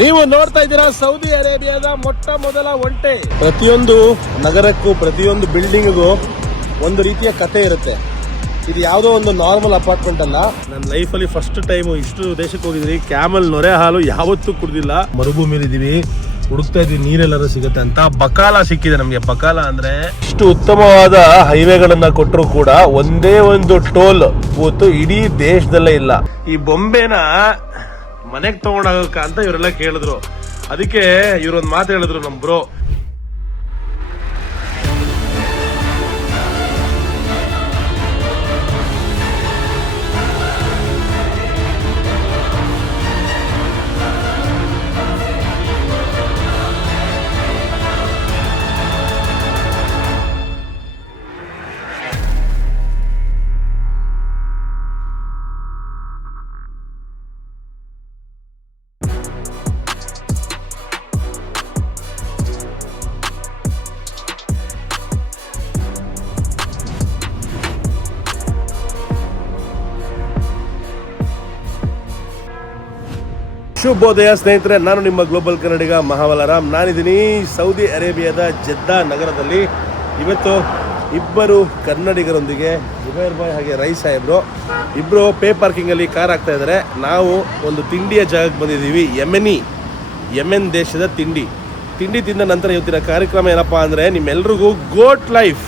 ನೀವು ನೋಡ್ತಾ ಇದ್ದೀರಾ ಸೌದಿ ಅರೇಬಿಯಾದ ಮೊಟ್ಟ ಮೊದಲ ಒಂಟೆ. ಪ್ರತಿಯೊಂದು ನಗರಕ್ಕೂ ಪ್ರತಿಯೊಂದು ಬಿಲ್ಡಿಂಗ್ಗೂ ಒಂದು ರೀತಿಯ ಕತೆ ಇರುತ್ತೆ. ಇದು ಯಾವುದೋ ಒಂದು ನಾರ್ಮಲ್ ಅಪಾರ್ಟ್ಮೆಂಟ್ ಅಲ್ಲ. ನನ್ನ ಲೈಫಲ್ಲಿ ಫಸ್ಟ್ ಟೈಮ್ ಇಷ್ಟು ದೇಶಕ್ಕೆ ಹೋಗಿದ್ದೀನಿ. ಕ್ಯಾಮಲ್ ನೊರೆ ಹಾಲು ಯಾವತ್ತೂ ಕುಡ್ದಿಲ್ಲ. ಮರುಭೂಮಿಲಿ ಇದೀವಿ, ಹುಡುಕ್ತಾ ಇದ್ವಿ ನೀರೆಲ್ಲರೂ ಸಿಗುತ್ತೆ ಅಂತ. ಬಕಾಲ ಸಿಕ್ಕಿದೆ ನಮಗೆ. ಬಕಾಲ ಅಂದ್ರೆ ಇಷ್ಟು ಉತ್ತಮವಾದ ಹೈವೇಗಳನ್ನ ಕೊಟ್ಟರು ಕೂಡ ಒಂದೇ ಒಂದು ಟೋಲ್ ಬೂತ್ ಇಡೀ ದೇಶದಲ್ಲೇ ಇಲ್ಲ. ಈ ಬೊಂಬೆನ ಮನೆಗೆ ತಗೊಂಡಾಗಕ್ಕ ಅಂತ ಇವರೆಲ್ಲ ಕೇಳಿದ್ರು. ಅದಕ್ಕೆ ಇವ್ರೊಂದು ಮಾತು ಹೇಳಿದ್ರು ನಮ್ ಬ್ರೋ. ಶುಭೋದಯ ಸ್ನೇಹಿತರೆ, ನಾನು ನಿಮ್ಮ ಗ್ಲೋಬಲ್ ಕನ್ನಡಿಗ ಮಹಾವಲರಾಮ್. ನಾನಿದ್ದೀನಿ ಸೌದಿ ಅರೇಬಿಯಾದ ಜೆದ್ದಾ ನಗರದಲ್ಲಿ. ಇವತ್ತು ಇಬ್ಬರು ಕನ್ನಡಿಗರೊಂದಿಗೆ ಜುಬೈರ್ ಬಾಯ್ ಹಾಗೆ ರೈ ಸಾಹೇಬ್ರು ಇಬ್ಬರು ಪೇ ಪಾರ್ಕಿಂಗಲ್ಲಿ ಕಾರ್ ಹಾಕ್ತಾ ಇದ್ದಾರೆ. ನಾವು ಒಂದು ತಿಂಡಿಯ ಜಾಗಕ್ಕೆ ಬಂದಿದ್ದೀವಿ. ಯೆಮೆನ್ ದೇಶದ ತಿಂಡಿ ತಿಂದ ನಂತರ ಇವತ್ತಿನ ಕಾರ್ಯಕ್ರಮ ಏನಪ್ಪ ಅಂದರೆ, ನಿಮ್ಮೆಲ್ರಿಗೂ ಗೋಟ್ ಲೈಫ್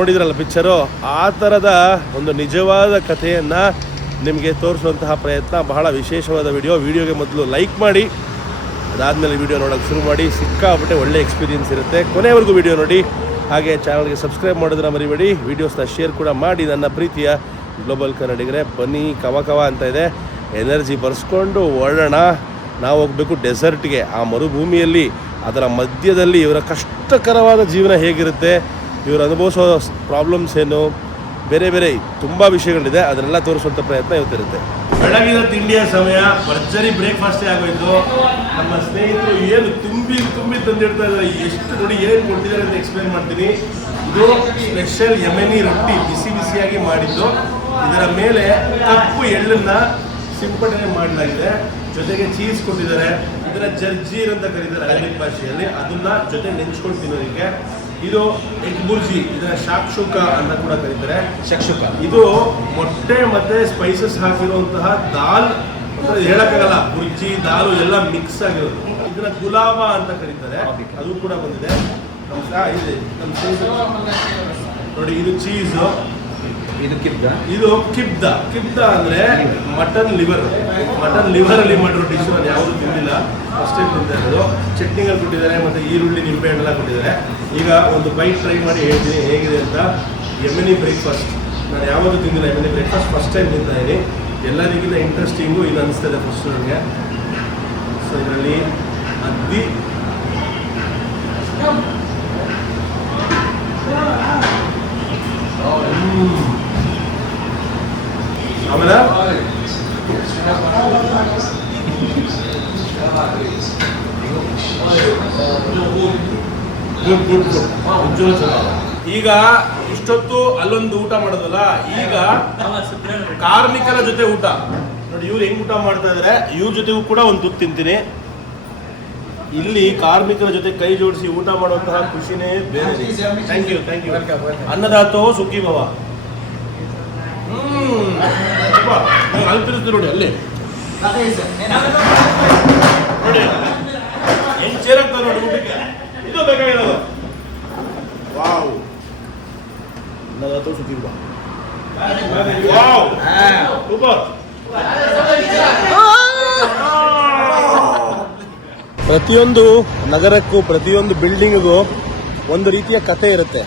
ನೋಡಿದ್ರಲ್ಲ ಪಿಕ್ಚರು, ಆ ಥರದ ಒಂದು ನಿಜವಾದ ಕಥೆಯನ್ನು ನಿಮಗೆ ತೋರಿಸುವಂತಹ ಪ್ರಯತ್ನ. ಬಹಳ ವಿಶೇಷವಾದ ವಿಡಿಯೋಗೆ ಮೊದಲು ಲೈಕ್ ಮಾಡಿ, ಅದಾದಮೇಲೆ ವಿಡಿಯೋ ನೋಡೋಕ್ಕೆ ಶುರು ಮಾಡಿ. ಸಿಕ್ಕಾಪಟ್ಟೆ ಒಳ್ಳೆ ಎಕ್ಸ್ಪೀರಿಯನ್ಸ್ ಇರುತ್ತೆ. ಕೊನೆವರೆಗೂ ವಿಡಿಯೋ ನೋಡಿ. ಹಾಗೆ ಚಾನಲ್ಗೆ ಸಬ್ಸ್ಕ್ರೈಬ್ ಮಾಡೋದನ್ನ ಮರಿಬೇಡಿ. ವಿಡಿಯೋಸ್ನ ಶೇರ್ ಕೂಡ ಮಾಡಿ. ನನ್ನ ಪ್ರೀತಿಯ ಗ್ಲೋಬಲ್ ಕನ್ನಡಿಗರೇ, ಬನ್ನಿ. ಕವ ಅಂತ ಇದೆ, ಎನರ್ಜಿ ಬರ್ಸ್ಕೊಂಡು ಓಡೋಣ. ನಾವು ಹೋಗಬೇಕು ಡೆಸರ್ಟ್ಗೆ. ಆ ಮರುಭೂಮಿಯಲ್ಲಿ ಅದರ ಮಧ್ಯದಲ್ಲಿ ಇವರ ಕಷ್ಟಕರವಾದ ಜೀವನ ಹೇಗಿರುತ್ತೆ, ಇವರು ಅನುಭವಿಸೋ ಪ್ರಾಬ್ಲಮ್ಸ್ ಏನು, ಬೇರೆ ತುಂಬ ವಿಷಯಗಳಿದೆ. ಅದನ್ನೆಲ್ಲ ತೋರಿಸುವಂಥ ಪ್ರಯತ್ನ ಇವತ್ತಿರುತ್ತೆ. ಬೆಳಗಿನ ತಿಂಡಿಯ ಸಮಯ. ಭರ್ಜರಿ ಬ್ರೇಕ್ಫಾಸ್ಟೇ ಆಗೋಯ್ತು. ನಮ್ಮ ಸ್ನೇಹಿತರು ಏನು ತುಂಬಿ ತಂದಿಡ್ತಾ ಇದ್ದಾರೆ. ಎಷ್ಟು ನೋಡಿ ಏನು ಕೊಟ್ಟಿದ್ದಾರೆ ಅಂತ ಎಕ್ಸ್ಪ್ಲೇನ್ ಮಾಡ್ತೀನಿ. ಇದು ಸ್ಪೆಷಲ್ ಯೆಮೆನಿ ರೊಟ್ಟಿ, ಬಿಸಿಯಾಗಿ ಮಾಡಿದ್ದು. ಇದರ ಮೇಲೆ ಕಪ್ಪು ಎಳ್ಳನ್ನ ಸಿಂಪಡಣೆ ಮಾಡಲಾಗಿದೆ. ಜೊತೆಗೆ ಚೀಸ್ ಕೊಟ್ಟಿದ್ದಾರೆ. ಇದರ ಜರ್ಜೀರ್ ಅಂತ ಕರೀತಾರೆ ಅರೇಬಿಕ್ ಭಾಷೆಯಲ್ಲಿ. ಅದನ್ನ ಜೊತೆ ನೆಂಚ್ಕೊಂಡು ತಿನ್ನೋದಕ್ಕೆ. ಇದು ಎಗ್ ಬುರ್ಜಿ, ಇದರ ಶಾಕ್ಷುಕ ಅಂತ ಕೂಡ ಕರೀತಾರೆ. ಶಾಕ್ಷುಕ ಇದು ಮೊಟ್ಟೆ ಮತ್ತೆ ಸ್ಪೈಸಸ್ ಹಾಕಿರುವಂತಹ ದಾಲ್ ಅಂತ ಹೇಳಕ್ಕಾಗಲ್ಲ. ಬುರ್ಜಿ ದಾಲು ಎಲ್ಲ ಮಿಕ್ಸ್ ಆಗಿರೋದು. ಇದನ್ನ ಗುಲಾಬ ಅಂತ ಕರೀತಾರೆ. ಅದು ಕೂಡ ಬಂದಿದೆ. ನೋಡಿ, ಇದು ಚೀಸ್, ಇದು ಕಿಬ್ದ ಅಂದ್ರೆ ಮಟನ್ ಲಿವರ್ ಅಲ್ಲಿ ಮಾಡಿರೋ ಡಿಶ್. ನಾನು ಯಾವುದು ತಿಂದಿಲ್ಲ, ಫಸ್ಟ್ ಟೈಮ್ ತಿಂತಾ ಇರೋದು. ಚಟ್ನಿಗಳು ಕೊಟ್ಟಿದ್ದಾರೆ, ಮತ್ತೆ ಈರುಳ್ಳಿ ನಿಂಬೆ ಹಣ್ಣೆಲ್ಲ ಕೊಟ್ಟಿದ್ದಾರೆ. ಈಗ ಒಂದು ಬೈಟ್ ಟ್ರೈ ಮಾಡಿ ಹೇಳ್ತೀನಿ ಹೇಗಿದೆ ಅಂತ. ಯೆಮೆನಿ ಬ್ರೇಕ್ಫಾಸ್ಟ್ ನಾನು ಯಾವಾಗಲೂ ತಿಂದಿಲ್ಲ. ಯೆಮೆನಿ ಬ್ರೇಕ್ಫಾಸ್ಟ್ ಫಸ್ಟ್ ಟೈಮ್ ತಿಂತಾ ಇದ್ದೀನಿ. ಎಲ್ಲರಿಗಿಂತ ಇಂಟ್ರೆಸ್ಟಿಂಗು ಇದು ಅನಿಸ್ತದೆ ಫಸ್ಟ್ ನನಗೆ. ಸೊ ಇದರಲ್ಲಿ ಅದ್ದಿ ಆಮೇಲೆ ಈಗ ಇಷ್ಟೊತ್ತು ಅಲ್ಲೊಂದು ಊಟ ಮಾಡೋದಲ್ಲ, ಈಗ ಕಾರ್ಮಿಕರ ಜೊತೆ ಊಟ ನೋಡಿ. ಇವ್ರು ಹೆಂಗ್ ಊಟ ಮಾಡ್ತಾ ಇದಾರೆ, ಇವ್ರ ಜೊತೆಗೂ ಕೂಡ ಒಂದು ತುತ್ತು ತಿಂತೀನಿ. ಇಲ್ಲಿ ಕಾರ್ಮಿಕರ ಜೊತೆ ಕೈ ಜೋಡಿಸಿ ಊಟ ಮಾಡುವಂತಹ ಖುಷಿನೇ ಬೇರೆ. Thank you. ಅನ್ನದಾತೋ ಸುಖಿ ಭವ. ಅಲ್ಲಿ ತಿರುಸ್ತು ನೋಡಿ, ಅಲ್ಲಿ ನೋಡಿ ಹೆಂಗ್ ಸೇರಾಗ್ತಾರೆ ನೋಡಿ ಊಟಕ್ಕೆ. ಇದು ಬೇಕಾಗಿರೋದು. ವಾವ್, ಅನ್ನದಾತೋ ಸುಖಿ ಭವ. Wow, super. ಪ್ರತಿಯೊಂದು ನಗರಕ್ಕೂ ಪ್ರತಿಯೊಂದು ಬಿಲ್ಡಿಂಗ್ಗೂ ಒಂದು ರೀತಿಯ ಕತೆ ಇರುತ್ತೆ.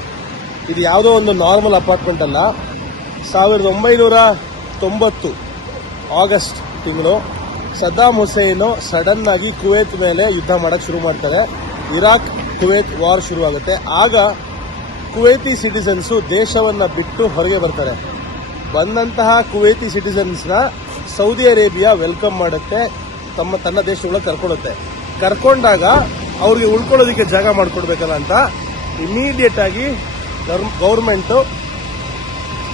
ಇದು ಯಾವುದೋ ಒಂದು ನಾರ್ಮಲ್ ಅಪಾರ್ಟ್ಮೆಂಟ್ ಅಲ್ಲ. 1990 ಆಗಸ್ಟ್ ತಿಂಗಳು ಸದ್ದಾಮ್ ಹುಸೇನು ಸಡನ್ ಆಗಿ ಕುವೈತ್ ಮೇಲೆ ಯುದ್ಧ ಮಾಡೋಕ್ಕೆ ಶುರು ಮಾಡ್ತಾರೆ. ಇರಾಕ್ ಕುವೈತ್ ವಾರ್ ಶುರುವಾಗುತ್ತೆ. ಆಗ ಕುವೈತಿ ಸಿಟಿಸನ್ಸು ದೇಶವನ್ನು ಬಿಟ್ಟು ಹೊರಗೆ ಬರ್ತಾರೆ. ಬಂದಂತಹ ಕುವೈತಿ ಸಿಟಿಸನ್ಸ್ನ ಸೌದಿ ಅರೇಬಿಯಾ ವೆಲ್ಕಮ್ ಮಾಡುತ್ತೆ, ತನ್ನ ದೇಶದೊಳಗೆ ಕರ್ಕೊಂಡಾಗ ಅವ್ರಿಗೆ ಉಳ್ಕೊಳ್ಳೋದಕ್ಕೆ ಜಾಗ ಮಾಡಿಕೊಡ್ಬೇಕಲ್ಲ ಅಂತ ಇಮಿಡಿಯೇಟ್ ಆಗಿ ಗೌರ್ಮೆಂಟು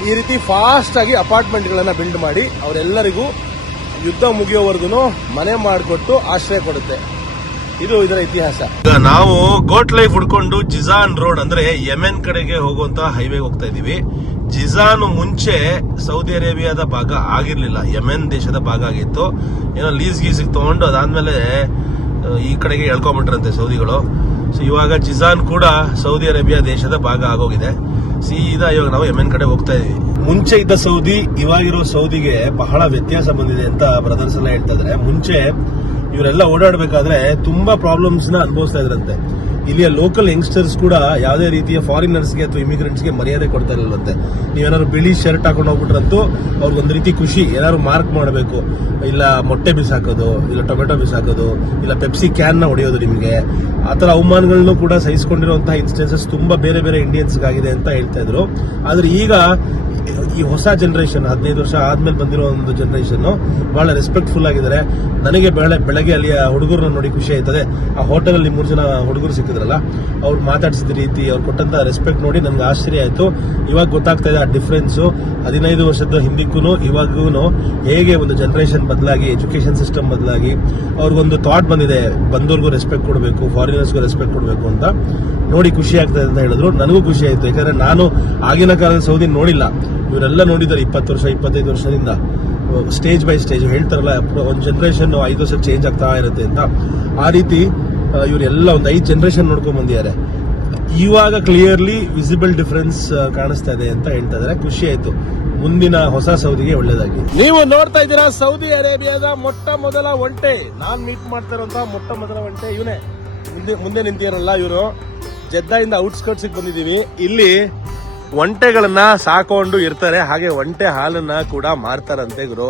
ಈ ರೀತಿ ಫಾಸ್ಟ್ ಆಗಿ ಅಪಾರ್ಟ್ಮೆಂಟ್ಗಳನ್ನು ಬಿಲ್ಡ್ ಮಾಡಿ ಅವರೆಲ್ಲರಿಗೂ ಯುದ್ಧ ಮುಗಿಯೋವರೆಗೂ ಮನೆ ಮಾಡಿಕೊಟ್ಟು ಆಶ್ರಯ ಕೊಡುತ್ತೆ. ಇದು ಇದರ ಇತಿಹಾಸ. ಈಗ ನಾವು ಗೋಟ್ ಲೈಫ್ ಹುಡ್ಕೊಂಡು ಜಿಜಾನ್ ರೋಡ್ ಅಂದ್ರೆ ಯೆಮೆನ್ ಕಡೆಗೆ ಹೋಗುವಂತ ಹೈವೇ ಹೋಗ್ತಾ ಇದೀವಿ. ಜಿಜಾನ್ ಮುಂಚೆ ಸೌದಿ ಅರೇಬಿಯಾದ ಭಾಗ ಆಗಿರ್ಲಿಲ್ಲ, ಯೆಮೆನ್ ದೇಶದ ಭಾಗ ಆಗಿತ್ತು. ಏನೋ ಲೀಸ್ ಗೀಸಿಗೆ ತಗೊಂಡು ಅದಾದ್ಮೇಲೆ ಈ ಕಡೆಗೆ ಎಳ್ಕೊಂಡ್ಬಿಟ್ರಂತೆ ಸೌದಿಗಳು. ಸೊ ಇವಾಗ ಜಿಜಾನ್ ಕೂಡ ಸೌದಿ ಅರೇಬಿಯಾ ದೇಶದ ಭಾಗ ಆಗೋಗಿದೆ. ಸೀದಾ ಇವಾಗ ನಾವು ಯೆಮೆನ್ ಕಡೆ ಹೋಗ್ತಾ ಇದೀವಿ. ಮುಂಚೆ ಇದ್ದ ಸೌದಿ ಇವಾಗಿರೋ ಸೌದಿಗೆ ಬಹಳ ವ್ಯತ್ಯಾಸ ಬಂದಿದೆ ಅಂತ ಬ್ರದರ್ಸ್ ಎಲ್ಲ ಹೇಳ್ತಾ ಇದಾರೆ. ಮುಂಚೆ ಇವರೆಲ್ಲ ಓಡಾಡಬೇಕಾದ್ರೆ ತುಂಬಾ ಪ್ರಾಬ್ಲಮ್ಸ್ ನ ಅನುಭವಿಸ್ತಾ ಇದ್ರಂತೆ. ಇಲ್ಲಿಯ ಲೋಕಲ್ ಯಂಗ್ಸ್ಟರ್ಸ್ ಕೂಡ ಯಾವುದೇ ರೀತಿಯ ಫಾರಿನರ್ಸ್ಗೆ ಅಥವಾ ಇಮಿಗ್ರೆಂಟ್ಸ್ಗೆ ಮರ್ಯಾದೆ ಕೊಡ್ತಾ ಇರಲಿಲ್ಲಂತೆ. ನೀವೇನಾದ್ರು ಬಿಳಿ ಶರ್ಟ್ ಹಾಕೊಂಡು ಹೋಗ್ಬಿಟ್ರಂತೂ ಅವ್ರಿಗೊಂದು ರೀತಿ ಖುಷಿ, ಏನಾದ್ರು ಮಾರ್ಕ್ ಮಾಡಬೇಕು, ಇಲ್ಲ ಮೊಟ್ಟೆ ಬಿಸಾಕೋದು, ಇಲ್ಲ ಟೊಮೆಟೊ ಬಿಸಾಕೋದು, ಇಲ್ಲ ಪೆಪ್ಸಿ ಕ್ಯಾನ್ ನ ಹೊಡೆಯೋದು. ನಿಮಗೆ ಆತರ ಅವಮಾನಗಳನ್ನು ಕೂಡ ಸಹಿಸಿಕೊಂಡಿರುವಂತಹ ಇನ್ಸ್ಟೆನ್ಸಸ್ ತುಂಬಾ ಬೇರೆ ಬೇರೆ ಇಂಡಿಯನ್ಸ್ಗಾಗಿದೆ ಅಂತ ಹೇಳ್ತಾ ಇದ್ರು. ಆದ್ರೆ ಈಗ ಈ ಹೊಸ ಜನರೇಷನ್ 15 ವರ್ಷ ಆದ್ಮೇಲೆ ಬಂದಿರೋ ಒಂದು ಜನರೇಷನ್ ಬಹಳ ರೆಸ್ಪೆಕ್ಟ್ಫುಲ್ ಆಗಿದ್ದಾರೆ. ನನಗೆ ಬೆಳಗ್ಗೆ ಅಲ್ಲಿಯ ಹುಡುಗರನ್ನ ನೋಡಿ ಖುಷಿ ಆಯ್ತದೆ. ಆ ಹೋಟೆಲ್ ಅಲ್ಲಿ 3 ಜನ ಹುಡುಗರು ಸಿಕ್ಕಿದ್ರಲ್ಲ, ಅವ್ರು ಮಾತಾಡಿಸಿದ ರೀತಿ, ಅವ್ರು ಕೊಟ್ಟಂತ ರೆಸ್ಪೆಕ್ಟ್ ನೋಡಿ ನನ್ಗೆ ಆಶ್ಚರ್ಯ ಆಯ್ತು. ಇವಾಗ ಗೊತ್ತಾಗ್ತಾ ಇದೆ ಆ ಡಿಫ್ರೆನ್ಸ್. 15 ವರ್ಷದ ಹಿಂದಿಕ್ಕೂ ಇವಾಗೂ ಹೇಗೆ ಒಂದು ಜನರೇಷನ್ ಬದಲಾಗಿ, ಎಜುಕೇಶನ್ ಸಿಸ್ಟಮ್ ಬದಲಾಗಿ ಅವ್ರಿಗೊಂದು ಥಾಟ್ ಬಂದಿದೆ, ಬಂದವ್ರಿಗೂ ರೆಸ್ಪೆಕ್ಟ್ ಕೊಡಬೇಕು, ಫಾರಿನರ್ಸ್ಗೂ ರೆಸ್ಪೆಕ್ಟ್ ಕೊಡಬೇಕು ಅಂತ ನೋಡಿ ಖುಷಿ ಆಗ್ತದೆ ಅಂತ ಹೇಳಿದ್ರು. ನನಗೂ ಖುಷಿ ಆಯ್ತು, ಯಾಕಂದ್ರೆ ನಾನು ಆಗಿನ ಕಾಲದ ಸೌದಿ ನೋಡಿಲ್ಲ. ಇವರೆಲ್ಲ ನೋಡಿದ್ದಾರೆ 20 ವರ್ಷ 25 ವರ್ಷದಿಂದ. ಸ್ಟೇಜ್ ಬೈ ಸ್ಟೇಜ್ ಹೇಳ್ತಾರಲ್ಲ, ಒಂದು ಜನರೇಷನ್ 5 ವರ್ಷ ಚೇಂಜ್ ಆಗ್ತಾ ಇರುತ್ತೆ ಅಂತ. ಆ ರೀತಿ ಇವರೆಲ್ಲ ಒಂದು 5 ಜನರೇಷನ್ ನೋಡ್ಕೊಂಡ್ ಬಂದಿದ್ದಾರೆ. ಇವಾಗ ಕ್ಲಿಯರ್ಲಿ ವಿಸಿಬಲ್ ಡಿಫರೆನ್ಸ್ ಕಾಣಿಸ್ತಾ ಇದೆ ಅಂತ ಹೇಳ್ತಾ ಇದಾರೆ. ಖುಷಿ ಆಯ್ತು. ಮುಂದಿನ ಹೊಸ ಸೌದಿಗೆ ಒಳ್ಳೇದಾಗಿ. ನೀವು ನೋಡ್ತಾ ಇದ್ದೀರಾ ಸೌದಿ ಅರೇಬಿಯಾದ ಮೊಟ್ಟ ಮೊದಲ ಒಂಟೆ. ನಾನ್ ಮೀಟ್ ಮಾಡ್ತಾ ಇರುವಂತಹ ಮೊಟ್ಟ ಮೊದಲ ಒಂಟೆ ಇವನೇ. ಮುಂದೆ ನಿಂತಿರಲ್ಲ ಇವರು. ಜೆದ್ದಾಯಿಂದ ಔಟ್ಸ್ಕರ್ಟ್ಸ್ ಬಂದಿದೀವಿ. ಇಲ್ಲಿ ಒಂಟೆಗಳನ್ನ ಸಾಕೊಂಡು ಇರ್ತಾರೆ, ಹಾಗೆ ಒಂಟೆ ಹಾಲನ್ನ ಕೂಡ ಮಾರ್ತಾರಂತೆ ಗುರು.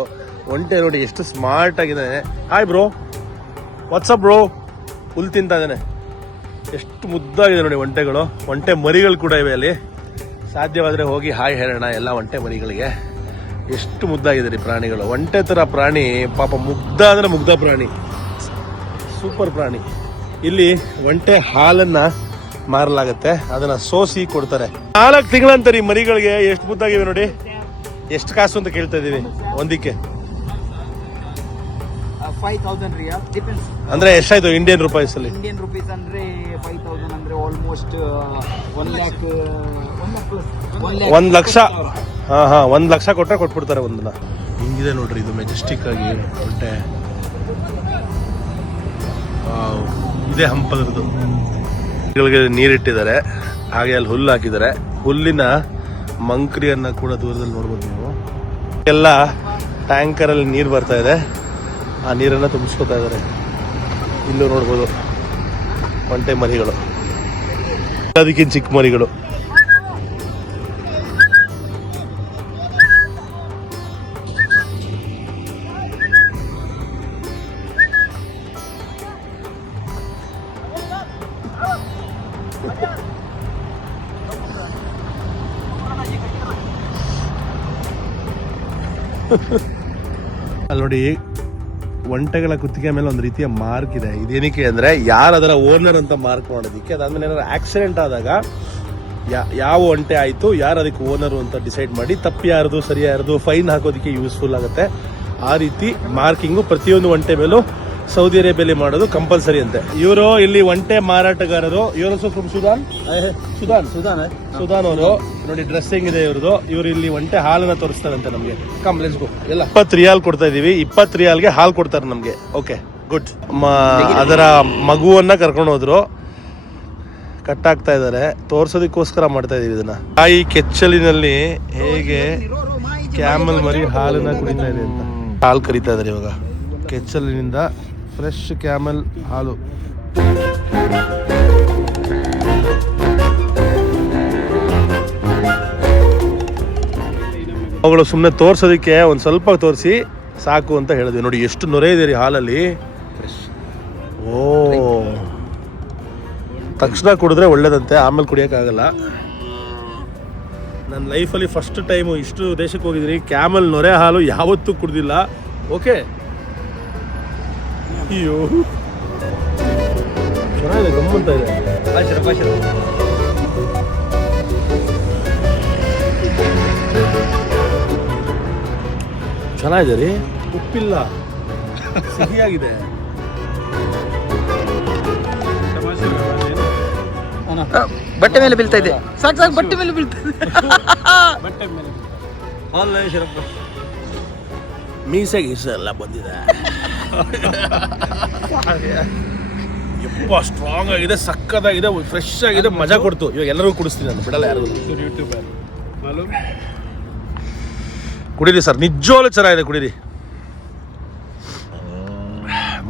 ಒಂಟೆ ನೋಡಿ ಎಷ್ಟು ಸ್ಮಾರ್ಟ್ ಆಗಿದೆ. Hi bro, WhatsApp bro. ಹುಲ್ ತಿಂತಾ ಇದ್ದಾನೆ. ಎಷ್ಟು ಮುದ್ದಾಗಿದೆ ನೋಡಿ ಒಂಟೆಗಳು. ಒಂಟೆ ಮರಿಗಳು ಕೂಡ ಇವೆ ಅಲ್ಲಿ. ಸಾಧ್ಯವಾದ್ರೆ ಹೋಗಿ ಹಾಯ್ ಹೇಳೋಣ ಎಲ್ಲ ಒಂಟೆ ಮರಿಗಳಿಗೆ. ಎಷ್ಟು ಮುದ್ದಾಗಿದೆ ರೀ ಪ್ರಾಣಿಗಳು. ಒಂಟೆ ತರ ಪ್ರಾಣಿ ಪಾಪ, ಮುಗ್ಧ ಅಂದ್ರೆ ಮುಗ್ಧ ಪ್ರಾಣಿ, ಸೂಪರ್ ಪ್ರಾಣಿ. ಇಲ್ಲಿ ಒಂಟೆ ಹಾಲನ್ನ ಮಾರಲಾಗತ್ತೆ, ಅದನ್ನ ಸೋಸಿ ಕೊಡ್ತಾರೆ. 4 ತಿಂಗಳಂತರಿ ಮರಿಗಳಿಗೆ. ಎಷ್ಟು ಮುದ್ದಾಗಿವೆ ನೋಡಿ. ಎಷ್ಟು ಕಾಸು ಅಂತ ಕೇಳ್ತಾ ಇದೀವಿ ಒಂದಿಕ್ಕೆ? 5,000 ರಿಯಾಲ್ ಡಿಪೆಂಡ್ಸ್. ಅಂದ್ರೆ ಎಷ್ಟಾಯ್ತು ಇಂಡಿಯನ್ ರುಪೀಸ್ ಅಲ್ಲಿ? ಇಂಡಿಯನ್ ರುಪೀಸ್ ಅಂದ್ರೆ 5,000 ಅಂದ್ರೆ ಆಲ್ಮೋಸ್ಟ್ 1 lakh 1 ಲಕ್ಷ. ಹಾ 1 ಲಕ್ಷ ಕೊಟ್ರೆ ಕೊಟ್ಬಿಡ್ತಾರೆ ಒಂದನ್ನ. ಹಿಂಗಿದೆ ನೋಡ್ರಿ ಇದು ಮೆಜೆಸ್ಟಿಕ್ ಆಗಿ ಹೊಟ್ಟೆ. ಇದೇ ಹಂಪದ್ರದ್ದು. ನೀರಿಟ್ಟಿದ್ದಾರೆ, ಹಾಗೆ ಅಲ್ಲಿ ಹುಲ್ಲು ಹಾಕಿದ್ದಾರೆ. ಹುಲ್ಲಿನ ಮಂಕ್ರಿಯನ್ನ ಕೂಡ ದೂರದಲ್ಲಿ ನೋಡ್ಬೋದು ನೀವು. ಎಲ್ಲ ಟ್ಯಾಂಕರ್ ಅಲ್ಲಿ ನೀರು ಬರ್ತಾ ಇದೆ, ಆ ನೀರನ್ನ ತುಂಬಿಸ್ಕೊತಾ ಇದ್ದಾರೆ. ಇಲ್ಲೂ ನೋಡ್ಬೋದು ಒಂಟೆ ಮರಿಗಳು, ಅದಕ್ಕಿಂತ ಚಿಕ್ಕ ಮರಿಗಳು. ಅಲ್ಲಿ ನೋಡಿ, ಒಂಟೆಗಳ ಕುತ್ತಿಗೆ ಮೇಲೆ ಒಂದು ರೀತಿಯ ಮಾರ್ಕ್ ಇದೆ. ಇದೇನಕ್ಕೆ ಅಂದ್ರೆ ಯಾರು ಅದರ ಓನರ್ ಅಂತ ಮಾರ್ಕ್ ಮಾಡೋದಕ್ಕೆ. ಅದಾದ್ಮೇಲೆ ಏನಾದ್ರು ಆಕ್ಸಿಡೆಂಟ್ ಆದಾಗ ಯಾವ ಒಂಟೆ ಆಯ್ತು, ಯಾರು ಅದಕ್ಕೆ ಓನರು ಅಂತ ಡಿಸೈಡ್ ಮಾಡಿ ತಪ್ಪು ಯಾರ್ದು ಸರಿ ಯಾರ್ದು ಫೈನ್ ಹಾಕೋದಕ್ಕೆ ಯೂಸ್ಫುಲ್ ಆಗುತ್ತೆ. ಆ ರೀತಿ ಮಾರ್ಕಿಂಗು ಪ್ರತಿಯೊಂದು ಒಂಟೆ ಮೇಲೂ ಸೌದಿ ಅರೇಬಿಯಲ್ಲಿ ಮಾಡೋದು ಕಂಪಲ್ಸರಿ ಅಂತೆ. ಇವರು ಇಲ್ಲಿ ಒಂಟೆ ಮಾರಾಟಗಾರರು. ಇವರು ಸುದಾನ್ ಅವರು ನೋಡಿ, ಡ್ರೆಸ್ಸಿಂಗ್ ಇದೆ ಇವ್ರದ್ದು. ಇವರು ಇಲ್ಲಿ ಒಂಟೆ ಹಾಲನ್ನ ತೋರಿಸ್ತಾರಂತೆ ನಮ್ಗೆ. Come let's go. ಎಲ್ಲ 20 ರಿಯಾಲ್ ಕೊಡ್ತಾ ಇದೀವಿ. 20 ರಿಯಾಲ್ಗೆ ಹಾಲು ಕೊಡ್ತಾರೆ ನಮ್ಗೆ. Okay good. ಅದರ ಮಗುವನ್ನ ಕರ್ಕೊಂಡು ಹೋದ್ರು, ಕಟ್ಟಾಗ್ತಾ ಇದಾರೆ, ತೋರ್ಸೋದಕ್ಕೋಸ್ಕರ ಮಾಡ್ತಾ ಇದೀವಿ ಇದನ್ನ. ತಾಯಿ ಕೆಚ್ಚಲಿನಲ್ಲಿ ಹೇಗೆ ಕ್ಯಾಮಲ್ ಮರಿ ಹಾಲನ್ನ ಕುಡಿತಾ ಇದೆ ಅಂತ ಹಾಲು ಕರಿತಾ ಇದಾರೆ ಇವಾಗ. ಕೆಚ್ಚಲಿನಿಂದ ಫ್ರೆಶ್ ಕ್ಯಾಮಲ್ ಹಾಲು. ಅವುಗಳು ಸುಮ್ಮನೆ ತೋರ್ಸೋದಕ್ಕೆ ಒಂದು ಸ್ವಲ್ಪ ತೋರಿಸಿ ಸಾಕು ಅಂತ ಹೇಳಿದ್ವಿ. ನೋಡಿ ಎಷ್ಟು ನೊರೆ ಇದೆ ರೀ ಹಾಲಲ್ಲಿ. ಓ, ತಕ್ಷಣ ಕುಡಿದ್ರೆ ಒಳ್ಳೇದಂತೆ, ಆಮೇಲೆ ಕುಡಿಯೋಕ್ಕಾಗಲ್ಲ. ನನ್ನ ಲೈಫಲ್ಲಿ ಫಸ್ಟ್ ಟೈಮು ಇಷ್ಟು ದೇಶಕ್ಕೆ ಹೋಗಿದ್ದೀನಿ, ಕ್ಯಾಮಲ್ ನೊರೆ ಹಾಲು ಯಾವತ್ತೂ ಕುಡ್ದಿಲ್ಲ. ಓಕೆ, ಅಯ್ಯೋ ಚೆನ್ನಾಗಿದೆ, ಗಮ್ಮಂತ ಇದೆ. ಚೆನ್ನಾಗಿದೆ ರೀ, ಉಪ್ಪಿಲ್ಲ. ಸಿಹಿಯಾಗಿದೆ. ಬಟ್ಟೆ ಮೇಲೆ ಬೀಳ್ತಾ ಇದೆ. ಸಾಕು ಬಟ್ಟೆ ಮೇಲೆ ಬೀಳ್ತಾ ಇದೆ. ಮೀಸೆ ಗೀಸೆ ಎಲ್ಲ ಬಂದಿದೆ. ಯಪ್ಪ ಸ್ಟ್ರಾಂಗ್ ಆಗಿದೆ, ಸಕ್ಕದಾಗಿದೆ, ಫ್ರೆಶ್ ಆಗಿದೆ, ಮಜಾ ಕೊಡ್ತು. ಇವಾಗ ಎಲ್ಲರಿಗೂ ಕುಡಿಸ್ತೀನಿ ನಾನು, ಬಿಡಲ್ಲ ಯಾರಿಗೂ. ಕುಡೀರಿ ಸರ್, ನಿಜವಾಗ್ಲೂ ಚೆನ್ನಾಗಿದೆ, ಕುಡೀರಿ.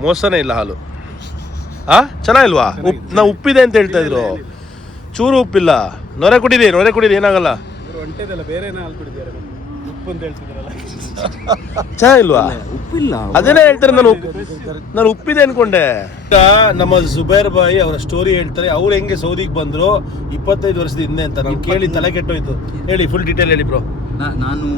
ಮೋಸನೇ ಇಲ್ಲ ಹಾಲು. ಚೆನ್ನಾಗಿಲ್ವಾ? ನಾ ಉಪ್ಪಿದೆ ಅಂತ ಹೇಳ್ತಾ ಇದ್ರು, ಚೂರು ಉಪ್ಪಿಲ್ಲ. ನೊರೆ ಕುಡೀರಿ ಏನಾಗಲ್ಲ. ಚೆನ್ನಾಗಿಲ್ವಾ? ಉಪ್ಪಿಲ್ಲ. ಅದೇನೇ ಹೇಳ್ತಾರೆ, ನಾನು ಉಪ್ಪಿದೆ ಅನ್ಕೊಂಡೆ. ಈಗ ನಮ್ಮ ಜುಬೇರ್ ಬಾಯಿ ಅವರ ಸ್ಟೋರಿ ಹೇಳ್ತಾರೆ. ಅವ್ರು ಹೆಂಗೆ ಸೌದಿಗೆ ಬಂದ್ರು 25 ವರ್ಷದ ಹಿಂದೆ ಅಂತ. ನಾನು ಕೇಳಿ ತಲೆ ಕೆಟ್ಟೋಯ್ತು. ಹೇಳಿ, ಫುಲ್ ಡೀಟೇಲ್ ಹೇಳಿ ಬ್ರೋ. ನಾನು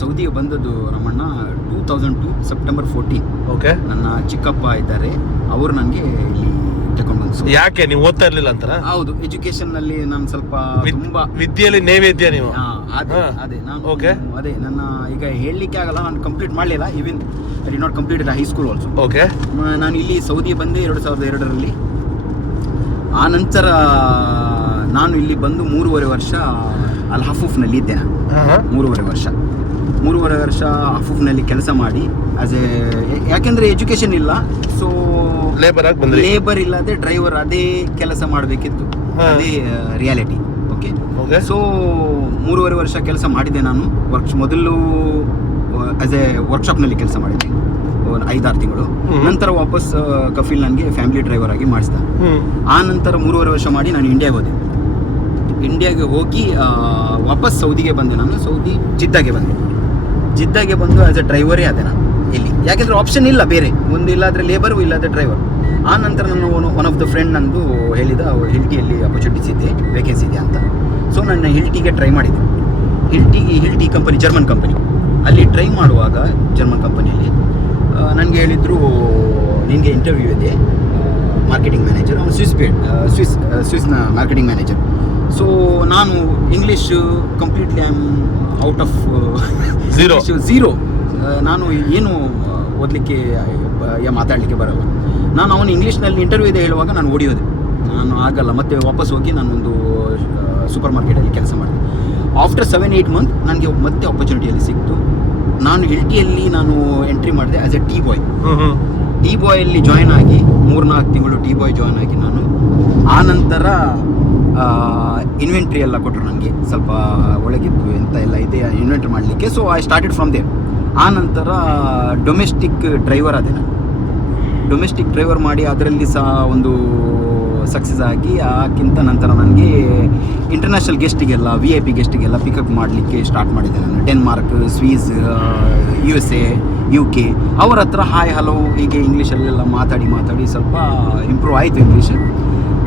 ಸೌದಿಗೆ ಬಂದದ್ದು ರಮಣ್ಣ 2002 ಸೆಪ್ಟೆಂಬರ್ 14. ಓಕೆ. ನನ್ನ ಚಿಕ್ಕಪ್ಪ ಇದ್ದಾರೆ, ಅವರು ನನಗೆ ಇಲ್ಲಿ ತಗೊಂಡು ಬಂದು. ಯಾಕೆ ನೀವು ಓದ್ತಾ ಇರ್ಲಿಲ್ಲ ಅಂತಾರ? ಹೌದು, ಎಜುಕೇಶನ್ ನಲ್ಲಿ ನಾನು ಸ್ವಲ್ಪ ತುಂಬಾ ವಿದ್ಯೆಯಲ್ಲಿ ನೈವೇದ್ಯ ನೀವು. ಅದೇ ನಾನು ಓಕೆ. ಅದೇ ನನ್ನ ಈಗ ಹೇಳಲಿಕ್ಕೆ ಆಗಲ್ಲ, ನಾನು ಕಂಪ್ಲೀಟ್ ಮಾಡಲಿಲ್ಲ. Even I did not complete high school also. Okay. ನಾನು ಇಲ್ಲಿ ಸೌದಿ ಬಂದೆ 2002ರಲ್ಲಿ. ಆ ನಂತರ ನಾನು ಇಲ್ಲಿ ಬಂದು 3.5 ವರ್ಷ ಅಲ್ ಹಫೂಫ್ನಲ್ಲಿ ಇದ್ದೆ. ನಾನು 3.5 ವರ್ಷ ಹಫೂಫ್ನಲ್ಲಿ ಕೆಲಸ ಮಾಡಿ ಯಾಕೆಂದ್ರೆ ಎಜುಕೇಶನ್ ಇಲ್ಲ, ಸೊ ಲೇಬರ್ ಇಲ್ಲದೆ ಡ್ರೈವರ್ ಅದೇ ಕೆಲಸ ಮಾಡಬೇಕಿತ್ತು. ಅದೇ ರಿಯಾಲಿಟಿ. ಓಕೆ. ಸೊ 3.5 ವರ್ಷ ಕೆಲಸ ಮಾಡಿದ್ದೆ ನಾನು. ಮೊದಲು ವರ್ಕ್ಶಾಪ್ನಲ್ಲಿ ಕೆಲಸ ಮಾಡಿದ್ದೆ 5-6 ತಿಂಗಳು. ನಂತರ ವಾಪಸ್ ಕಫೀಲ್ ನನಗೆ ಫ್ಯಾಮಿಲಿ ಡ್ರೈವರ್ ಆಗಿ ಮಾಡಿಸ್ದ. ಆ ನಂತರ 3.5 ವರ್ಷ ಮಾಡಿ ನಾನು ಇಂಡಿಯಾಗೆ ಹೋಗಿ ವಾಪಸ್ ಸೌದಿಗೆ ಬಂದೆ. ನಾನು ಜಿದ್ದಾಗೆ ಬಂದು ಆಸ್ ಎ ಡ್ರೈವರೇ ಆದೆ ನಾನು ಇಲ್ಲಿ. ಯಾಕೆಂದರೆ ಆಪ್ಷನ್ ಇಲ್ಲ ಬೇರೆ, ಒಂದು ಇಲ್ಲಾದರೆ ಲೇಬರು ಇಲ್ಲಾದರೆ ಡ್ರೈವರ್. ಆ ನಂತರ ನನ್ನ ಒನ್ ಆಫ್ ದ ಫ್ರೆಂಡ್ ನಂದು ಹೇಳಿದ, ಹಿಲ್ಟಿಯಲ್ಲಿ ಅಪರ್ಚುನಿಟೀಸ್ ಇದೆ, ವೇಕೆನ್ಸಿ ಇದೆ ಅಂತ. ಸೊ ನಾನು ಹಿಲ್ಟಿಗೆ ಟ್ರೈ ಮಾಡಿದೆ. ಹಿಲ್ಟಿ ಕಂಪನಿ ಜರ್ಮನ್ ಕಂಪನಿ. ಅಲ್ಲಿ ಟ್ರೈ ಮಾಡುವಾಗ ಜರ್ಮನ್ ಕಂಪನಿಯಲ್ಲಿ ನನಗೆ ಹೇಳಿದರು, ನಿನಗೆ ಇಂಟರ್ವ್ಯೂ ಇದೆ, ಮಾರ್ಕೆಟಿಂಗ್ ಮ್ಯಾನೇಜರ್. ಅವನು ಸ್ವಿಸ್ನ ಮಾರ್ಕೆಟಿಂಗ್ ಮ್ಯಾನೇಜರ್. ಸೊ ನಾನು English completely I am out of zero. ನಾನು ಏನು ಓದಲಿಕ್ಕೆ ಮಾತಾಡಲಿಕ್ಕೆ ಬರಲ್ಲ. ನಾನು ಅವನು ಇಂಗ್ಲೀಷ್ನಲ್ಲಿ ಇಂಟರ್ವ್ಯೂ ಇದೆ ಹೇಳುವಾಗ ನಾನು ಓಡಿಯೋದೆ. ನಾನು ಆಗಲ್ಲ, ಮತ್ತೆ ವಾಪಸ್ ಹೋಗಿ ನಾನೊಂದು ಸೂಪರ್ ಮಾರ್ಕೆಟಲ್ಲಿ ಕೆಲಸ ಮಾಡಿದೆ. ಆಫ್ಟರ್ 7-8 ಮಂತ್ ನನಗೆ ಮತ್ತೆ ಆಪರ್ಚುನಿಟಿಯಲ್ಲಿ ಸಿಕ್ತು. ನಾನು ಹಿಲ್ಟಿಯಲ್ಲಿ ಎಂಟ್ರಿ ಮಾಡಿದೆ ಆಸ್ ಎ ಟೀ ಬಾಯಲ್ಲಿ ಜಾಯ್ನ್ ಆಗಿ 3-4 ತಿಂಗಳು ಟೀ ಬಾಯ್ ಜಾಯ್ನ್ ಆಗಿ ನಾನು. ಆ ನಂತರ ಇನ್ವೆಂಟ್ರಿ ಎಲ್ಲ ಕೊಟ್ಟರು ನನಗೆ, ಸ್ವಲ್ಪ ಒಳಗಿದ್ದು ಎಂತ ಎಲ್ಲ ಇದೆ ಇನ್ವೆಂಟ್ರಿ ಮಾಡಲಿಕ್ಕೆ. So I started from there. ಆ ನಂತರ ಡೊಮೆಸ್ಟಿಕ್ ಡ್ರೈವರ್ ಆದೆ ನಾನು. ಡೊಮೆಸ್ಟಿಕ್ ಡ್ರೈವರ್ ಮಾಡಿ ಅದರಲ್ಲಿ ಸಹ ಒಂದು ಸಕ್ಸಸ್ ಆಗಿ, ಆಕ್ಕಿಂತ ನಂತರ ನನಗೆ ಇಂಟರ್ನ್ಯಾಷನಲ್ ಗೆಸ್ಟಿಗೆಲ್ಲ VIP ಗೆಸ್ಟಿಗೆಲ್ಲ ಪಿಕಪ್ ಮಾಡಲಿಕ್ಕೆ ಸ್ಟಾರ್ಟ್ ಮಾಡಿದೆ ನಾನು. ಡೆನ್ಮಾರ್ಕ್, ಸ್ವೀಸ್, USA, UK ಅವರ ಹತ್ರ ಹಾಯ್ ಹಲೋ ಹೀಗೆ ಇಂಗ್ಲೀಷಲ್ಲೆಲ್ಲ ಮಾತಾಡಿ ಸ್ವಲ್ಪ ಇಂಪ್ರೂವ್ ಆಯಿತು ಇಂಗ್ಲೀಷ್.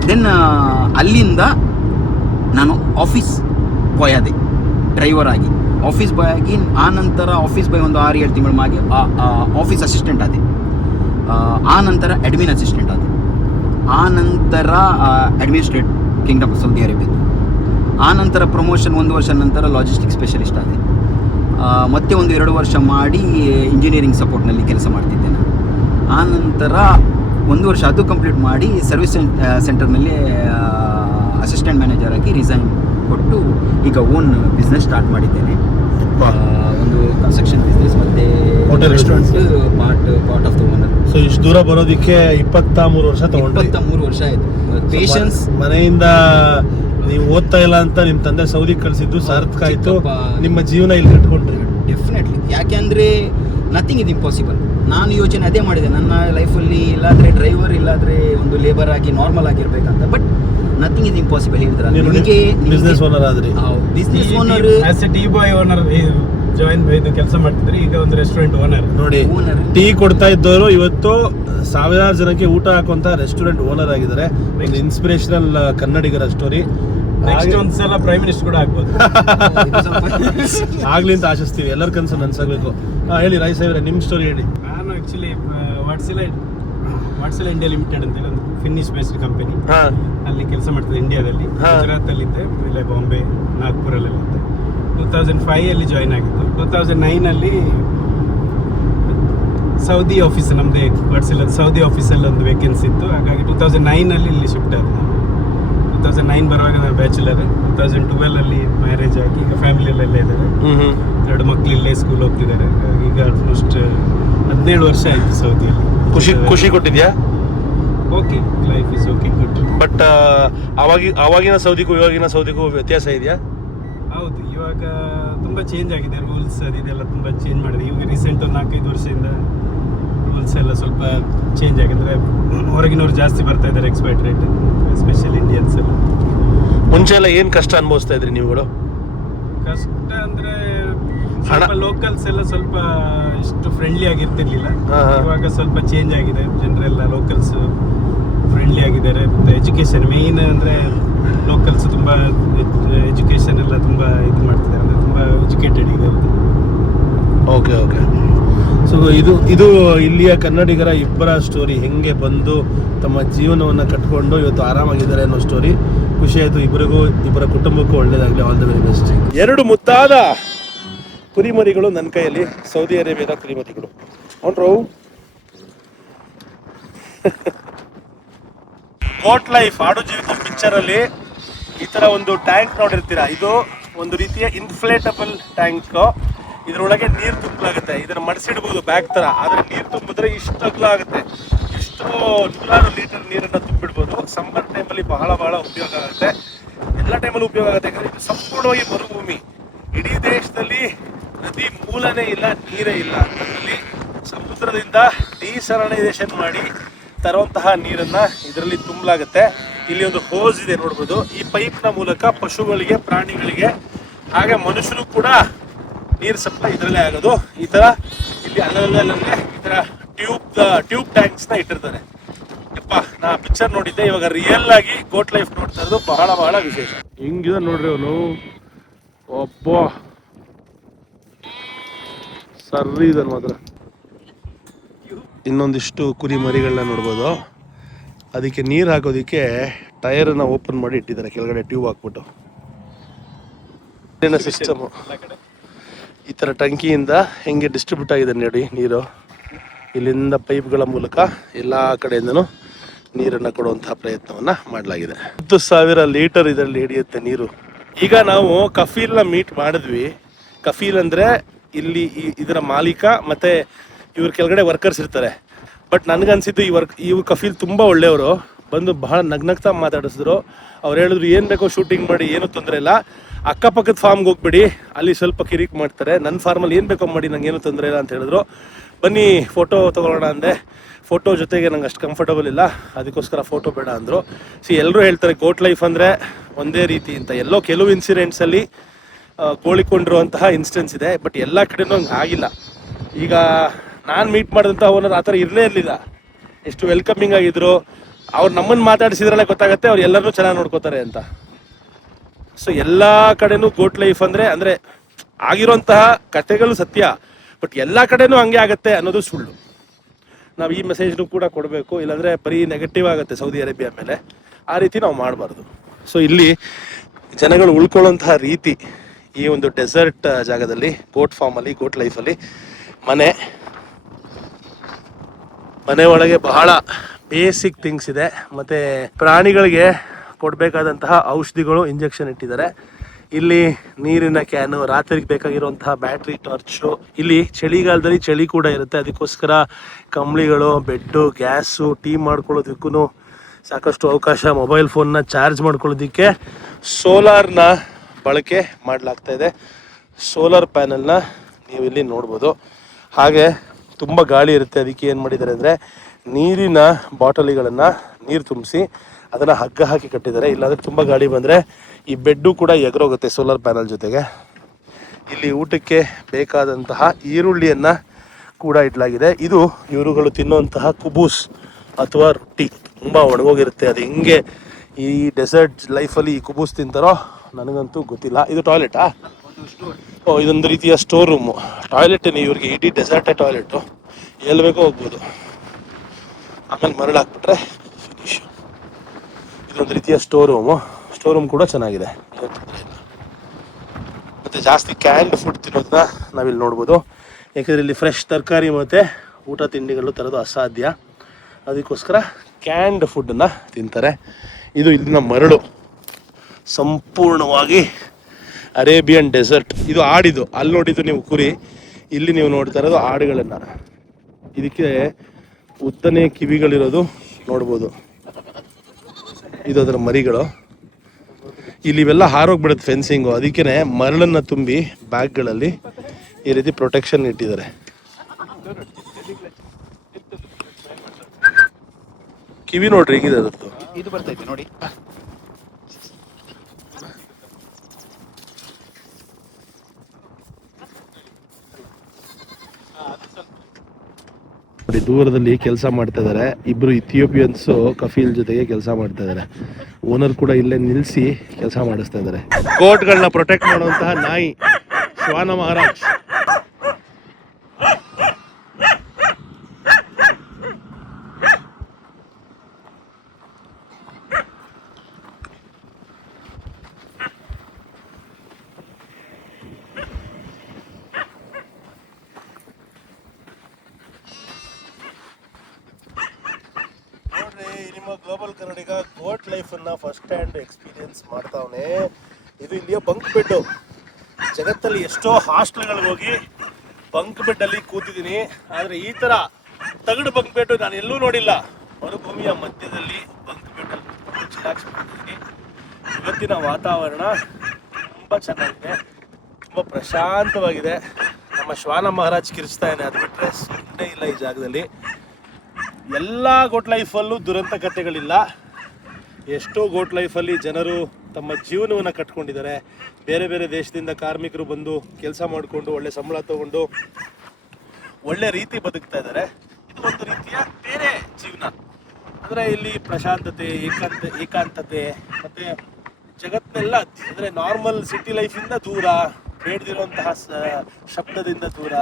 ದೆನ್ ಅಲ್ಲಿಂದ ನಾನು ಆಫೀಸ್ ಬಾಯ್ ಆದೆ, ಡ್ರೈವರ್ ಆಗಿ ಆಫೀಸ್ ಬಾಯ್ ಆಗಿ. ಆ ನಂತರ ಆಫೀಸ್ ಬಾಯ್ ಒಂದು 6-7 ತಿಂಗಳು ಮಾಡಿ ಆಫೀಸ್ ಅಸಿಸ್ಟೆಂಟ್ ಆದೆ. ಆ ನಂತರ ಅಡ್ಮಿನ್ ಅಸಿಸ್ಟೆಂಟ್ ಆದೆ. ಆ ನಂತರ administrate Kingdom of Saudi Arabia. ಆ ನಂತರ ಪ್ರಮೋಷನ್ 1 ವರ್ಷ ನಂತರ ಲಾಜಿಸ್ಟಿಕ್ ಸ್ಪೆಷಲಿಸ್ಟ್ ಆದೆ. ಮತ್ತೆ 1-2 ವರ್ಷ ಮಾಡಿ ಇಂಜಿನಿಯರಿಂಗ್ ಸಪೋರ್ಟ್ನಲ್ಲಿ ಕೆಲಸ ಮಾಡ್ತಿದ್ದೆ ನಾನು. ಆ ನಂತರ 1 ವರ್ಷ ಅದು ಕಂಪ್ಲೀಟ್ ಮಾಡಿ ಸರ್ವಿಸ್ ಸೆಂಟರ್ನಲ್ಲಿ ಅಸಿಸ್ಟೆಂಟ್ ಮ್ಯಾನೇಜರ್ ಆಗಿ ರಿಸೈನ್ ಕೊಟ್ಟು ಈಗ ಓನ್ ಬಿಸ್ನೆಸ್ ಸ್ಟಾರ್ಟ್ ಮಾಡಿದ್ದೇನೆ. ಒಂದು ಕನ್ಸ್ಟ್ರಕ್ಷನ್ ಬಿಸ್ನೆಸ್ ಮತ್ತೆ restaurant part of the owner. So ಇಷ್ಟು ದೂರ ಬರೋದಕ್ಕೆ 23 ವರ್ಷ ತಗೊಂಡ್ರಿ. 23 ವರ್ಷ ಆಯಿತು. ಪೇಷನ್ಸ್. ಮನೆಯಿಂದ ನೀವು ಓದ್ತಾ ಇಲ್ಲ ಅಂತ ನಿಮ್ಮ ತಂದೆ ಸೌದಿಗೆ ಕಳಿಸಿದ್ದು ಸಾರ್ಥಕ ಆಯಿತು. ನಿಮ್ಮ ಜೀವನ ಇಲ್ಲಿ ಕಟ್ಕೊಂಡ್ರಿ. ಡೆಫಿನೆಟ್ಲಿ. ಯಾಕೆಂದರೆ ನಥಿಂಗ್ ಇಸ್ ಇಂಪಾಸಿಬಲ್. ನಾನು ಯೋಚನೆ ಅದೇ ಮಾಡಿದೆ ನನ್ನ ಲೈಫಲ್ಲಿ, ಇಲ್ಲಾದರೆ ಡ್ರೈವರ್ ಇಲ್ಲಾದರೆ ಒಂದು ಲೇಬರ್ ಆಗಿ ನಾರ್ಮಲ್ ಆಗಿರ್ಬೇಕಂತ. ಬಟ್ ನಥಿಂಗ್ ಇಸ್ ಇಂಪಾಸಿಬಲ್ ಹೇಳಿದ್ರೆ ನಿಮಗೆ ಬಿಸ್ನೆಸ್ ಓನರ್ ಆದ್ರಿ. Business owner as a tea boy owner join ಬೈದು ಕೆಲಸ ಮಾಡ್ತಿದ್ರಿ, ಈಗ ಒಂದು ರೆಸ್ಟೋರೆಂಟ್ ಓನರ್. ನೋಡಿ, ಟೀ ಕೊಡ್ತಾ ಇದ್ದವರು ಇವತ್ತು ಸಾವಿರಾರು ಜನಕ್ಕೆ ಊಟ ಹಾಕುವಂತ ರೆಸ್ಟೋರೆಂಟ್ ಓನರ್ ಆಗಿದ್ದಾರೆ. ಒಂದು ಇನ್ಸ್ಪಿರೇಷನಲ್ ಕನ್ನಡಿಗರ ಸ್ಟೋರಿ. ನೆಕ್ಸ್ಟ್ ಒಂದ್ಸಲ ಪ್ರೈಮ್ ಮಿನಿಸ್ಟರ್ ಕೂಡ ಆಗ್ಬೋದು. ಆಗ್ಲಿ ಅಂತ ಆಶಿಸ್ತೀವಿ, ಎಲ್ಲರ ಕನಸು ನನ್ಸಾಗಬೇಕು. ಹೇಳಿ ರಾಯ್ ಸಾಹೇಬ್ರೆ, ನಿಮ್ಮ ಸ್ಟೋರಿ ಹೇಳಿ. ನಾನು ಆಕ್ಚುಲಿ ವಾಟ್ಸೆಲ್ ಇಂಡಿಯಾ ಲಿಮಿಟೆಡ್ ಅಂತ ಒಂದು ಫಿನ್ನಿಶ್ ಬೇಸ್ಡ್ ಕಂಪನಿ, ಅಲ್ಲಿ ಕೆಲಸ ಮಾಡ್ತಿದ್ದೆ ಇಂಡಿಯಾದಲ್ಲಿ. ಗುಜರಾತಲ್ಲಿದ್ದೆ, ಆಮೇಲೆ ಬಾಂಬೆ, ನಾಗ್ಪುರಲ್ಲೆಲ್ಲ ಇದ್ದೆ. 2005 ಅಲ್ಲಿ ಜಾಯ್ನ್ ಆಗಿದ್ದು. 2009 ಅಲ್ಲಿ ಸೌದಿ ಆಫೀಸ್ ನಮ್ಮದೇ ವರ್ಡ್ಸಿಲ್ಲ ಸೌದಿ ಆಫೀಸಲ್ಲಿ ಒಂದು ವೇಕೆನ್ಸಿ ಇತ್ತು. ಹಾಗಾಗಿ 2009 ಇಲ್ಲಿ ಶಿಫ್ಟ್ ಆದ. 2009 ಬರುವಾಗ ನಾನು ಬ್ಯಾಚುಲರ್. 2012 ಮ್ಯಾರೇಜ್ ಆಗಿ ಈಗ ಫ್ಯಾಮಿಲಿಯಲ್ಲೆಲ್ಲ ಇದ್ದಾರೆ. 2 ಮಕ್ಳು ಇಲ್ಲೇ ಸ್ಕೂಲ್ ಹೋಗ್ತಿದ್ದಾರೆ. ಈಗ ಆಲ್ಮೋಸ್ಟ್ 17 ವರ್ಷ ಆಯಿತು ಸೌದಿಯಲ್ಲಿ. ಖುಷಿ ಕೊಟ್ಟಿದ್ಯಾ? Okay, life is okay, good. But ಅವಾಗಿನ ಸೌದಿಗೂ ಇವಾಗಿನ ಸೌದಿಗೂ ವ್ಯತ್ಯಾಸ ಇದೆಯಾ? ಹೌದು, ಇವಾಗ ತುಂಬ ಚೇಂಜ್ ಆಗಿದೆ. ರೂಲ್ಸ್ ಅದೆಲ್ಲ ತುಂಬ ಚೇಂಜ್ ಮಾಡಿದೆ. ಇವಾಗ ರೀಸೆಂಟ್ ಒಂದು 4-5 ವರ್ಷದಿಂದ ರೂಲ್ಸ್ ಎಲ್ಲ ಸ್ವಲ್ಪ ಚೇಂಜ್ ಆಗಿದೆ. ಹೊರಗಿನವ್ರು ಜಾಸ್ತಿ ಬರ್ತಾ ಇದ್ದಾರೆ, ಎಕ್ಸ್ಪೈಟ್ರೇಟ್, ಎಸ್ಪೆಷಲಿ ಇಂಡಿಯನ್ಸ್ ಎಲ್ಲ. ಮುಂಚೆ ಎಲ್ಲ ಏನು ಕಷ್ಟ ಅನುಭವಿಸ್ತಾ ಇದ್ರಿ ನೀವುಗಳು? ಕಷ್ಟ ಅಂದರೆ ಲೋಕಲ್ಸ್ ಎಲ್ಲ ಸ್ವಲ್ಪ ಇಷ್ಟು ಫ್ರೆಂಡ್ಲಿ ಆಗಿರ್ತಿರ್ಲಿಲ್ಲ. ಇವಾಗ ಸ್ವಲ್ಪ ಚೇಂಜ್ ಆಗಿದೆ. ಜನರೆಲ್ಲ ಲೋಕಲ್ಸ್ ಫ್ರೆಂಡ್ಲಿ ಆಗಿದ್ದಾರೆ. ಮತ್ತು ಎಜುಕೇಷನ್ ಮೇಯ್ನ್ ಅಂದರೆ ಲೋಕಲ್ಸ್ ತುಂಬ ಎಜುಕೇಷನ್ ಎಲ್ಲ ತುಂಬ ಇದು ಮಾಡ್ತಿದ್ದಾರೆ, ಅಂದರೆ ತುಂಬ ಎಜುಕೇಟೆಡ್ ಇದೆ. ಓಕೆ. ಸೊ ಇದು ಇಲ್ಲಿಯ ಕನ್ನಡಿಗರ ಇಬ್ಬರ ಸ್ಟೋರಿ, ಹೆಂಗೆ ಬಂದು ತಮ್ಮ ಜೀವನವನ್ನು ಕಟ್ಕೊಂಡು ಇವತ್ತು ಆರಾಮಾಗಿದ್ದಾರೆ ಅನ್ನೋ ಸ್ಟೋರಿ. ಖುಷಿ ಆಯಿತು ಇಬ್ಬರಿಗೂ, ಇಬ್ಬರ ಕುಟುಂಬಕ್ಕೂ ಒಳ್ಳೇದಾಗಲಿ. All the very best. 2 ಮುದ್ದಾದ ಕುರಿಮರಿಗಳು ನನ್ನ ಕೈಯಲ್ಲಿ, ಸೌದಿ ಅರೇಬಿಯಾದ ಕುರಿಮರಿಗಳು. ನೋಡ್ರು ಗೋಟ್ ಲೈಫ್ ಆಡು ಜೀವಿತ ಪಿಕ್ಚರಲ್ಲಿ ಈ ಥರ ಒಂದು ಟ್ಯಾಂಕ್ ನೋಡಿರ್ತೀರಾ. ಇದು ಒಂದು ರೀತಿಯ ಇನ್ಫ್ಲೇಟಬಲ್ ಟ್ಯಾಂಕ್. ಇದರೊಳಗೆ ನೀರು ತುಂಬಲಾಗುತ್ತೆ. ಇದನ್ನು ಮಡಿಸಿಡ್ಬೋದು ಬ್ಯಾಗ್ ಥರ. ಆದರೆ ನೀರು ತುಂಬಿದ್ರೆ ಇಷ್ಟು ಅಗಲ ಆಗುತ್ತೆ. ಇಷ್ಟು 100 ಲೀಟರ್ ನೀರನ್ನು ತುಂಬಿಡ್ಬೋದು. ಸಮ್ಮರ್ ಟೈಮಲ್ಲಿ ಬಹಳ ಉಪಯೋಗ ಆಗುತ್ತೆ. ಎಲ್ಲ ಟೈಮಲ್ಲೂ ಉಪಯೋಗ ಆಗುತ್ತೆ. ಯಾಕಂದರೆ ಇದು ಸಂಪೂರ್ಣವಾಗಿ ಮರುಭೂಮಿ. ಇಡೀ ದೇಶದಲ್ಲಿ ನದಿ ಮೂಲನೇ ಇಲ್ಲ, ನೀರೇ ಇಲ್ಲ. ಅದರಲ್ಲಿ ಸಮುದ್ರದಿಂದ ಡಿಸಲೈನೇಷನ್ ಮಾಡಿ ತರುವಂತಹ ನೀರನ್ನು ಇದರಲ್ಲಿ ತುಂಬಲಾಗುತ್ತೆ. ಇಲ್ಲಿ ಒಂದು ಹೋಸ್ ಇದೆ ನೋಡ್ಬೋದು. ಈ ಪೈಪ್ನ ಮೂಲಕ ಪಶುಗಳಿಗೆ, ಪ್ರಾಣಿಗಳಿಗೆ, ಹಾಗೆ ಮನುಷ್ಯರು ಕೂಡ ನೀರು ಸಪ್ಲೈ ಇದರಲ್ಲೇ ಆಗೋದು. ಈ ಥರ ಇಲ್ಲಿ ಅಲ್ಲಲ್ಲೇ ಈ ಥರ ಟ್ಯೂಬ್ ಟ್ಯಾಂಕ್ಸ್ನ ಇಟ್ಟಿರ್ತಾರೆ. ಯಪ್ಪ, ನಾ ಪಿಕ್ಚರ್ ನೋಡಿದ್ದೆ, ಇವಾಗ ರಿಯಲ್ ಆಗಿ ಗೋಟ್ ಲೈಫ್ ನೋಡ್ತಾ ಇರೋದು ಬಹಳ ವಿಶೇಷ. ಹಿಂಗಿದೆ ನೋಡ್ರಿ ಅವನು. ಒಬ್ಬ ಸರ್ರಿ ಇದನ್ನು ಮಾತ್ರ. ಇನ್ನೊಂದಿಷ್ಟು ಕುರಿ ಮರಿಗಳನ್ನ ನೋಡ್ಬೋದು. ಅದಕ್ಕೆ ನೀರು ಹಾಕೋದಕ್ಕೆ ಟೈರನ್ನು ಓಪನ್ ಮಾಡಿ ಇಟ್ಟಿದ್ದಾರೆ ಕೆಳಗಡೆ, ಟ್ಯೂಬ್ ಹಾಕ್ಬಿಟ್ಟು. ಸಿಸ್ಟಮು ಈ ಥರ ಟಂಕಿಯಿಂದ ಹೆಂಗೆ ಡಿಸ್ಟ್ರಿಬ್ಯೂಟ್ ಆಗಿದೆ ನೋಡಿ ನೀರು. ಇಲ್ಲಿಂದ ಪೈಪ್ಗಳ ಮೂಲಕ ಎಲ್ಲ ಕಡೆಯಿಂದನೂ ನೀರನ್ನು ಕೊಡುವಂತಹ ಪ್ರಯತ್ನವನ್ನು ಮಾಡಲಾಗಿದೆ. 10,000 ಲೀಟರ್ ಇದರಲ್ಲಿ ಹಿಡಿಯುತ್ತೆ ನೀರು. ಈಗ ನಾವು ಕಫೀಲ್ನ ಮೀಟ್ ಮಾಡಿದ್ವಿ. ಕಫೀಲ್ ಅಂದರೆ ಇಲ್ಲಿ ಇದರ ಮಾಲೀಕ ಮತ್ತು ಇವ್ರ ಕೆಳಗಡೆ ವರ್ಕರ್ಸ್ ಇರ್ತಾರೆ. ಬಟ್ ನನಗನ್ಸಿದ್ದು ಈ ಕಫೀಲ್ ತುಂಬ ಒಳ್ಳೆಯವರು. ಬಂದು ಬಹಳ ನಗ್ನಗ್ತಾ ಮಾತಾಡಿಸಿದ್ರು. ಅವ್ರು ಹೇಳಿದ್ರು ಏನು ಬೇಕೋ ಶೂಟಿಂಗ್ ಮಾಡಿ, ಏನೂ ತೊಂದರೆ ಇಲ್ಲ, ಅಕ್ಕಪಕ್ಕದ ಫಾರ್ಮ್ಗೆ ಹೋಗ್ಬಿಡಿ, ಅಲ್ಲಿ ಸ್ವಲ್ಪ ಕಿರಿಕ್ ಮಾಡ್ತಾರೆ, ನನ್ನ ಫಾರ್ಮಲ್ಲಿ ಏನು ಬೇಕೋ ಮಾಡಿ, ನಂಗೆ ಏನೂ ತೊಂದರೆ ಇಲ್ಲ ಅಂತ ಹೇಳಿದ್ರು. ಬನ್ನಿ ಫೋಟೋ ತೊಗೊಳ್ಳೋಣ ಅಂದೆ. ಫೋಟೋ ಜೊತೆಗೆ ನಂಗೆ ಅಷ್ಟು ಕಂಫರ್ಟಬಲ್ ಇಲ್ಲ, ಅದಕ್ಕೋಸ್ಕರ ಫೋಟೋ ಬೇಡ ಅಂದರು. ಎಲ್ಲರೂ ಹೇಳ್ತಾರೆ ಗೋಟ್ ಲೈಫ್ ಅಂದರೆ ಒಂದೇ ರೀತಿ ಅಂತ. ಕೆಲವು ಇನ್ಸಿಡೆಂಟ್ಸಲ್ಲಿ ಗೋಳಿಕೊಂಡಿರುವಂತಹ ಇನ್ಸ್ಟೆನ್ಸ್ ಇದೆ, ಬಟ್ ಎಲ್ಲ ಕಡೆನೂ ಹಂಗೆ ಆಗಿಲ್ಲ. ಈಗ ನಾನು ಮೀಟ್ ಮಾಡಿದಂಥ ಓನರ್ ಆ ಥರ ಇರಲೇ ಇರಲಿಲ್ಲ. ಎಷ್ಟು ವೆಲ್ಕಮಿಂಗ್ ಆಗಿದ್ರು. ಅವ್ರು ನಮ್ಮನ್ನು ಮಾತಾಡಿಸಿದ್ರಲ್ಲೇ ಗೊತ್ತಾಗುತ್ತೆ ಅವ್ರು ಎಲ್ಲರೂ ಚೆನ್ನಾಗಿ ನೋಡ್ಕೋತಾರೆ ಅಂತ. ಸೊ ಎಲ್ಲ ಕಡೆನೂ ಗೋಟ್ ಲೈಫ್ ಅಂದರೆ ಆಗಿರೋಂತಹ ಕಥೆಗಳು ಸತ್ಯ, ಬಟ್ ಎಲ್ಲ ಕಡೆನೂ ಹಂಗೆ ಆಗುತ್ತೆ ಅನ್ನೋದು ಸುಳ್ಳು. ನಾವು ಈ ಮೆಸೇಜ್ನು ಕೂಡ ಕೊಡಬೇಕು, ಇಲ್ಲಾಂದರೆ ಬರೀ ನೆಗೆಟಿವ್ ಆಗುತ್ತೆ ಸೌದಿ ಅರೇಬಿಯಾ ಮೇಲೆ. ಆ ರೀತಿ ನಾವು ಮಾಡಬಾರ್ದು. ಸೊ ಇಲ್ಲಿ ಜನಗಳು ಉಳ್ಕೊಳ್ಳೋಂತಹ ರೀತಿ, ಈ ಒಂದು ಡೆಸರ್ಟ್ ಜಾಗದಲ್ಲಿ, ಗೋಟ್ ಫಾರ್ಮಲ್ಲಿ, ಗೋಟ್ ಲೈಫಲ್ಲಿ ಮನೆ ಒಳಗೆ ಬಹಳ ಬೇಸಿಕ್ ಥಿಂಗ್ಸ್ ಇದೆ. ಮತ್ತು ಪ್ರಾಣಿಗಳಿಗೆ ಕೊಡಬೇಕಾದಂತಹ ಔಷಧಿಗಳು, ಇಂಜೆಕ್ಷನ್ ಇಟ್ಟಿದ್ದಾರೆ. ಇಲ್ಲಿ ನೀರಿನ ಕ್ಯಾನು, ರಾತ್ರಿಗೆ ಬೇಕಾಗಿರುವಂತಹ ಬ್ಯಾಟ್ರಿ ಟಾರ್ಚು. ಇಲ್ಲಿ ಚಳಿಗಾಲದಲ್ಲಿ ಚಳಿ ಕೂಡ ಇರುತ್ತೆ, ಅದಕ್ಕೋಸ್ಕರ ಕಂಬಳಿಗಳು, ಬೆಡ್ಡು, ಗ್ಯಾಸು, ಟೀ ಮಾಡ್ಕೊಳ್ಳೋದಕ್ಕೂ ಸಾಕಷ್ಟು ಅವಕಾಶ. ಮೊಬೈಲ್ ಫೋನ್ನ ಚಾರ್ಜ್ ಮಾಡ್ಕೊಳ್ಳೋದಕ್ಕೆ ಸೋಲಾರ್ನ ಬಳಕೆ ಮಾಡಲಾಗ್ತಾ ಇದೆ. ಸೋಲಾರ್ ಪ್ಯಾನಲ್ನ ನೀವು ಇಲ್ಲಿ ನೋಡ್ಬೋದು. ಹಾಗೆ ತುಂಬ ಗಾಳಿ ಇರುತ್ತೆ, ಅದಕ್ಕೆ ಏನು ಮಾಡಿದ್ದಾರೆ ಅಂದರೆ ನೀರಿನ ಬಾಟಲಿಗಳನ್ನು ನೀರು ತುಂಬಿಸಿ ಅದನ್ನು ಹಗ್ಗ ಹಾಕಿ ಕಟ್ಟಿದ್ದಾರೆ. ಇಲ್ಲಾಂದರೆ ತುಂಬ ಗಾಳಿ ಬಂದರೆ ಈ ಬೆಡ್ಡು ಕೂಡ ಎಗರೋಗುತ್ತೆ ಸೋಲಾರ್ ಪ್ಯಾನಲ್ ಜೊತೆಗೆ. ಇಲ್ಲಿ ಊಟಕ್ಕೆ ಬೇಕಾದಂತಹ ಈರುಳ್ಳಿಯನ್ನು ಕೂಡ ಇಡಲಾಗಿದೆ. ಇದು ಇವರುಗಳು ತಿನ್ನುವಂತಹ ಕುಬೂಸ್ ಅಥವಾ ರೊಟ್ಟಿ. ತುಂಬ ಒಣಗೋಗಿರುತ್ತೆ. ಅದು ಹೆಂಗೆ ಈ ಡೆಸರ್ಟ್ ಲೈಫಲ್ಲಿ ಈ ಕುಬೂಸ್ ತಿಂತಾರೋ ನನಗಂತೂ ಗೊತ್ತಿಲ್ಲ. ಇದು ಟಾಯ್ಲೆಟಾ? ಇದೊಂದು ರೀತಿಯ ಸ್ಟೋರ್ ರೂಮು. ಟಾಯ್ಲೆಟೇನೆ ಇವ್ರಿಗೆ, ಇಡೀ ಡೆಸರ್ಟೇ ಟಾಯ್ಲೆಟು. ಎಲ್ಲಿ ಬೇಕೋ ಹೋಗ್ಬೋದು. ಆಮೇಲೆ ಮರಳು ಹಾಕ್ಬಿಟ್ರೆ ಫಿನಿಶ್. ಇದೊಂದು ರೀತಿಯ ಸ್ಟೋರ್ ರೂಮ್ ಕೂಡ ಚೆನ್ನಾಗಿದೆ. ಮತ್ತು ಜಾಸ್ತಿ ಕ್ಯಾನ್ಡ್ ಫುಡ್ ತಿನ್ನೋದನ್ನ ನಾವಿಲ್ಲಿ ನೋಡ್ಬೋದು. ಯಾಕೆಂದರೆ ಇಲ್ಲಿ ಫ್ರೆಶ್ ತರಕಾರಿ ಮತ್ತು ಊಟ ತಿಂಡಿಗಳು ತರೋದು ಅಸಾಧ್ಯ. ಅದಕ್ಕೋಸ್ಕರ ಕ್ಯಾಂಡ್ ಫುಡ್ಡನ್ನು ತಿಂತಾರೆ. ಇದು ಇಲ್ಲಿನ ಮರಳು, ಸಂಪೂರ್ಣವಾಗಿ ಅರೇಬಿಯನ್ ಡೆಸರ್ಟ್. ಇದು ಆಡಿದು, ಅಲ್ಲಿ ನೋಡಿದ್ದು ನೀವು ಕುರಿ, ಇಲ್ಲಿ ನೀವು ನೋಡ್ತಾ ಇರೋದು ಆಡುಗಳನ್ನು. ಇದಕ್ಕೆ ಉದ್ದನೆ ಕಿವಿಗಳಿರೋದು ನೋಡ್ಬೋದು, ಇದು ಅದರ ಮರಿಗಳು. ಇಲ್ಲಿ ಇವೆಲ್ಲ ಹಾರೋಗ್ಬಿಡುತ್ತೆ ಫೆನ್ಸಿಂಗು, ಅದಕ್ಕೇ ಮರಳನ್ನು ತುಂಬಿ ಬ್ಯಾಗ್ಗಳಲ್ಲಿ ಈ ರೀತಿ ಪ್ರೊಟೆಕ್ಷನ್ ಇಟ್ಟಿದ್ದಾರೆ. ಕಿವಿ ನೋಡ್ರಿ ಹೇಗಿದೆ ಅದರದ್ದು. ಇದು ಬರ್ತೈತೆ ನೋಡಿ. ನೋಡಿ ದೂರದಲ್ಲಿ ಕೆಲಸ ಮಾಡ್ತಾ ಇದ್ದಾರೆ ಇಬ್ರು ಇಥಿಯೋಪಿಯನ್ಸು ಕಫೀಲ್ ಜೊತೆಗೆ ಕೆಲಸ ಮಾಡ್ತಾ ಇದ್ದಾರೆ. ಓನರ್ ಕೂಡ ಇಲ್ಲೇ ನಿಲ್ಲಿಸಿ ಕೆಲಸ ಮಾಡಿಸ್ತಾ ಇದ್ದಾರೆ. ಗೋಟ್ಗಳನ್ನ ಪ್ರೊಟೆಕ್ಟ್ ಮಾಡುವಂತಹ ನಾಯಿ ಶ್ವಾನ ಮಹಾರಾಜ್. ನಿಮ್ಮ ಗ್ಲೋಬಲ್ ಕನ್ನಡಿಗ ಗೋಟ್ ಲೈಫನ್ನು ಫಸ್ಟ್ ಹ್ಯಾಂಡ್ ಎಕ್ಸ್ಪೀರಿಯನ್ಸ್ ಮಾಡ್ತಾವನೆ. ಇದು ಇಲ್ಲಿಯ ಬಂಕ್ ಬೆಡ್ಡು. ಜಗತ್ತಲ್ಲಿ ಎಷ್ಟೋ ಹಾಸ್ಟೆಲ್ಗಳಿಗೆ ಹೋಗಿ ಬಂಕ್ ಬೆಡ್ಡಲ್ಲಿ ಕೂತಿದ್ದೀನಿ, ಆದರೆ ಈ ಥರ ತಗಡು ಬಂಕ್ ಬೆಡ್ಡು ನಾನು ಎಲ್ಲೂ ನೋಡಿಲ್ಲ. ಮರುಭೂಮಿಯ ಮಧ್ಯದಲ್ಲಿ ಬಂಕ್ ಬೆಡ್ಡಲ್ಲಿ ಚಿಲಾಕ್ಸ್ ಮಾಡ್ತಿದ್ದೀನಿ. ಇವತ್ತಿನ ವಾತಾವರಣ ತುಂಬ ಚೆನ್ನಾಗಿದೆ, ತುಂಬ ಪ್ರಶಾಂತವಾಗಿದೆ. ನಮ್ಮ ಶ್ವಾನ ಮಹಾರಾಜ್ ಕಿರಿಸ್ತಾ ಇದೆ, ಅದು ಬಿಟ್ಟರೆ ಸುಮ್ಮನೆ ಇಲ್ಲ ಈ ಜಾಗದಲ್ಲಿ. ಎಲ್ಲ ಗೋಟ್ ಲೈಫಲ್ಲೂ ದುರಂತ ಕಥೆಗಳಿಲ್ಲ. ಎಷ್ಟೋ ಗೋಟ್ ಲೈಫಲ್ಲಿ ಜನರು ತಮ್ಮ ಜೀವನವನ್ನು ಕಟ್ಕೊಂಡಿದ್ದಾರೆ. ಬೇರೆ ಬೇರೆ ದೇಶದಿಂದ ಕಾರ್ಮಿಕರು ಬಂದು ಕೆಲಸ ಮಾಡಿಕೊಂಡು ಒಳ್ಳೆ ಸಂಬಳ ತಗೊಂಡು ಒಳ್ಳೆ ರೀತಿ ಬದುಕ್ತಾ ಇದ್ದಾರೆ. ಇದು ಒಂದು ರೀತಿಯ ಬೇರೆ ಜೀವನ. ಅಂದರೆ ಇಲ್ಲಿ ಪ್ರಶಾಂತತೆ, ಏಕಾಂತತೆ ಮತ್ತು ಜಗತ್ತಿನೆಲ್ಲ ಅಂದರೆ ನಾರ್ಮಲ್ ಸಿಟಿ ಲೈಫಿಂದ ದೂರ, ಬೇಡದಿರುವಂತಹ ಶಬ್ದದಿಂದ ದೂರ,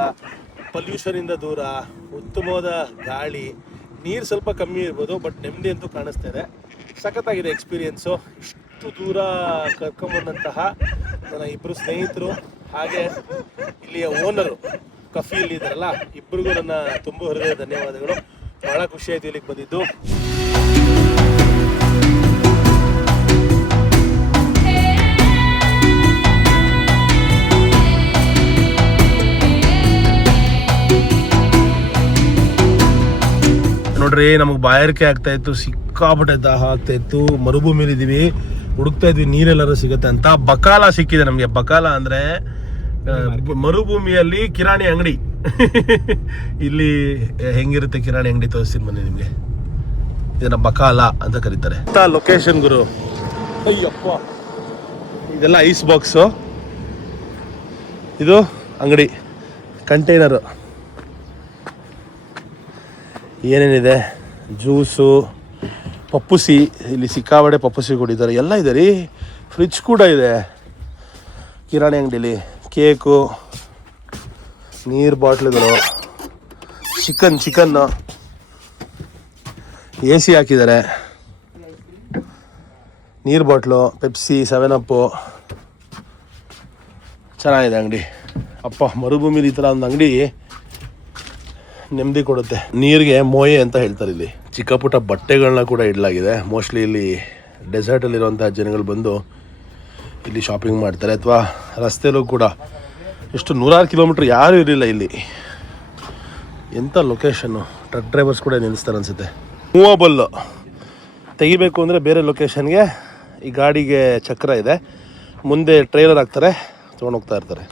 ಪೊಲ್ಯೂಷನಿಂದ ದೂರ, ಉತ್ತಮವಾದ ಗಾಳಿ, ನೀರು ಸ್ವಲ್ಪ ಕಮ್ಮಿ ಇರ್ಬೋದು, ಬಟ್ ನೆಮ್ಮದಿ ಅಂತೂ ಕಾಣಿಸ್ತಾ ಇದೆ. ಸಖತ್ತಾಗಿದೆ ಎಕ್ಸ್ಪೀರಿಯೆನ್ಸು. ಇಷ್ಟು ದೂರ ಕರ್ಕೊಂಬಂದಂತಹ ನನ್ನ ಇಬ್ಬರು ಸ್ನೇಹಿತರು ಹಾಗೆ ಇಲ್ಲಿಯ ಓನರು ಕಫೀಲ್ ಇದ್ದಾರಲ್ಲ, ಇಬ್ಬರಿಗೂ ನನ್ನ ತುಂಬ ಹೃದಯ ಧನ್ಯವಾದಗಳು. ಭಾಳ ಖುಷಿ ಆಯಿತು ಇಲ್ಲಿಗೆ ಬಂದಿದ್ದು. ನೋಡ್ರಿ, ನಮಗೆ ಬಾಯಾರಿಕೆ ಆಗ್ತಾ ಇತ್ತು, ಸಿಕ್ಕಾಪಟ್ಟೆ ದಾಹ ಆಗ್ತಾ ಇತ್ತು. ಮರುಭೂಮಿಲಿ ಇದೀವಿ, ಹುಡುಕ್ತಾ ಇದ್ವಿ ನೀರೆಲ್ಲರೂ ಸಿಗುತ್ತೆ ಅಂತ. ಬಕಾಲ ಸಿಕ್ಕಿದೆ ನಮಗೆ. ಬಕಾಲ ಅಂದ್ರೆ ಮರುಭೂಮಿಯಲ್ಲಿ ಕಿರಾಣಿ ಅಂಗಡಿ. ಇಲ್ಲಿ ಹೆಂಗಿರುತ್ತೆ ಕಿರಾಣಿ ಅಂಗಡಿ ತೋರಿಸ್ತೀನಿ ಬನ್ನಿ ನಿಮಗೆ. ಇದನ್ನ ಬಕಾಲ ಅಂತ ಕರೀತಾರೆ. ಲೊಕೇಶನ್ ಗುರು, ಅಯ್ಯಪ್ಪ, ಇದೆಲ್ಲ ಐಸ್ ಬಾಕ್ಸು, ಇದು ಅಂಗಡಿ ಕಂಟೈನರು. ಏನೇನಿದೆ, ಜ್ಯೂಸು, ಪಪ್ಪುಸಿ, ಇಲ್ಲಿ ಸಿಕ್ಕಾಬಡೆ ಪಪ್ಪುಸಿ ಕುಡಿತಾರೆ, ಎಲ್ಲ ಇದೆ ರೀ. ಫ್ರಿಜ್ ಕೂಡ ಇದೆ ಕಿರಾಣಿ ಅಂಗಡಿಲಿ. ಕೇಕು, ನೀರು ಬಾಟ್ಲುಗಳು, ಚಿಕನ್ನು, ಎ ಸಿ ಹಾಕಿದ್ದಾರೆ, ನೀರು ಬಾಟ್ಲು, ಪೆಪ್ಸಿ, 7 ಅಪ್ಪು. ಚೆನ್ನಾಗಿದೆ ಅಂಗಡಿ. ಅಪ್ಪ, ಮರುಭೂಮಿಲಿ ಈ ಥರ ಒಂದು ಅಂಗಡಿ ನೆಮ್ಮದಿ ಕೊಡುತ್ತೆ. ನೀರಿಗೆ ಮೋಯೆ ಅಂತ ಹೇಳ್ತಾರೆ ಇಲ್ಲಿ. ಚಿಕ್ಕ ಪುಟ್ಟ ಬಟ್ಟೆಗಳನ್ನ ಕೂಡ ಇಡಲಾಗಿದೆ. ಮೋಸ್ಟ್ಲಿ ಇಲ್ಲಿ ಡೆಸರ್ಟಲ್ಲಿರುವಂಥ ಜನಗಳು ಬಂದು ಇಲ್ಲಿ ಶಾಪಿಂಗ್ ಮಾಡ್ತಾರೆ. ಅಥವಾ ರಸ್ತೆಯಲ್ಲೂ ಕೂಡ ಎಷ್ಟು 100 ಕಿಲೋಮೀಟ್ರ್ ಯಾರೂ ಇರಲಿಲ್ಲ ಇಲ್ಲಿ. ಎಂಥ ಲೊಕೇಶನ್ನು. ಟ್ರಕ್ ಡ್ರೈವರ್ಸ್ ಕೂಡ ನಿಲ್ಲಿಸ್ತಾರೆ ಅನಿಸುತ್ತೆ. ಮೂವಬಲ್ಲು ತೆಗಿಬೇಕು ಅಂದರೆ ಬೇರೆ ಲೊಕೇಶನ್ಗೆ ಈ ಗಾಡಿಗೆ ಚಕ್ರ ಇದೆ, ಮುಂದೆ ಟ್ರೈಲರ್ ಹಾಕ್ತಾರೆ, ತೊಗೊಂಡೋಗ್ತಾ ಇರ್ತಾರೆ.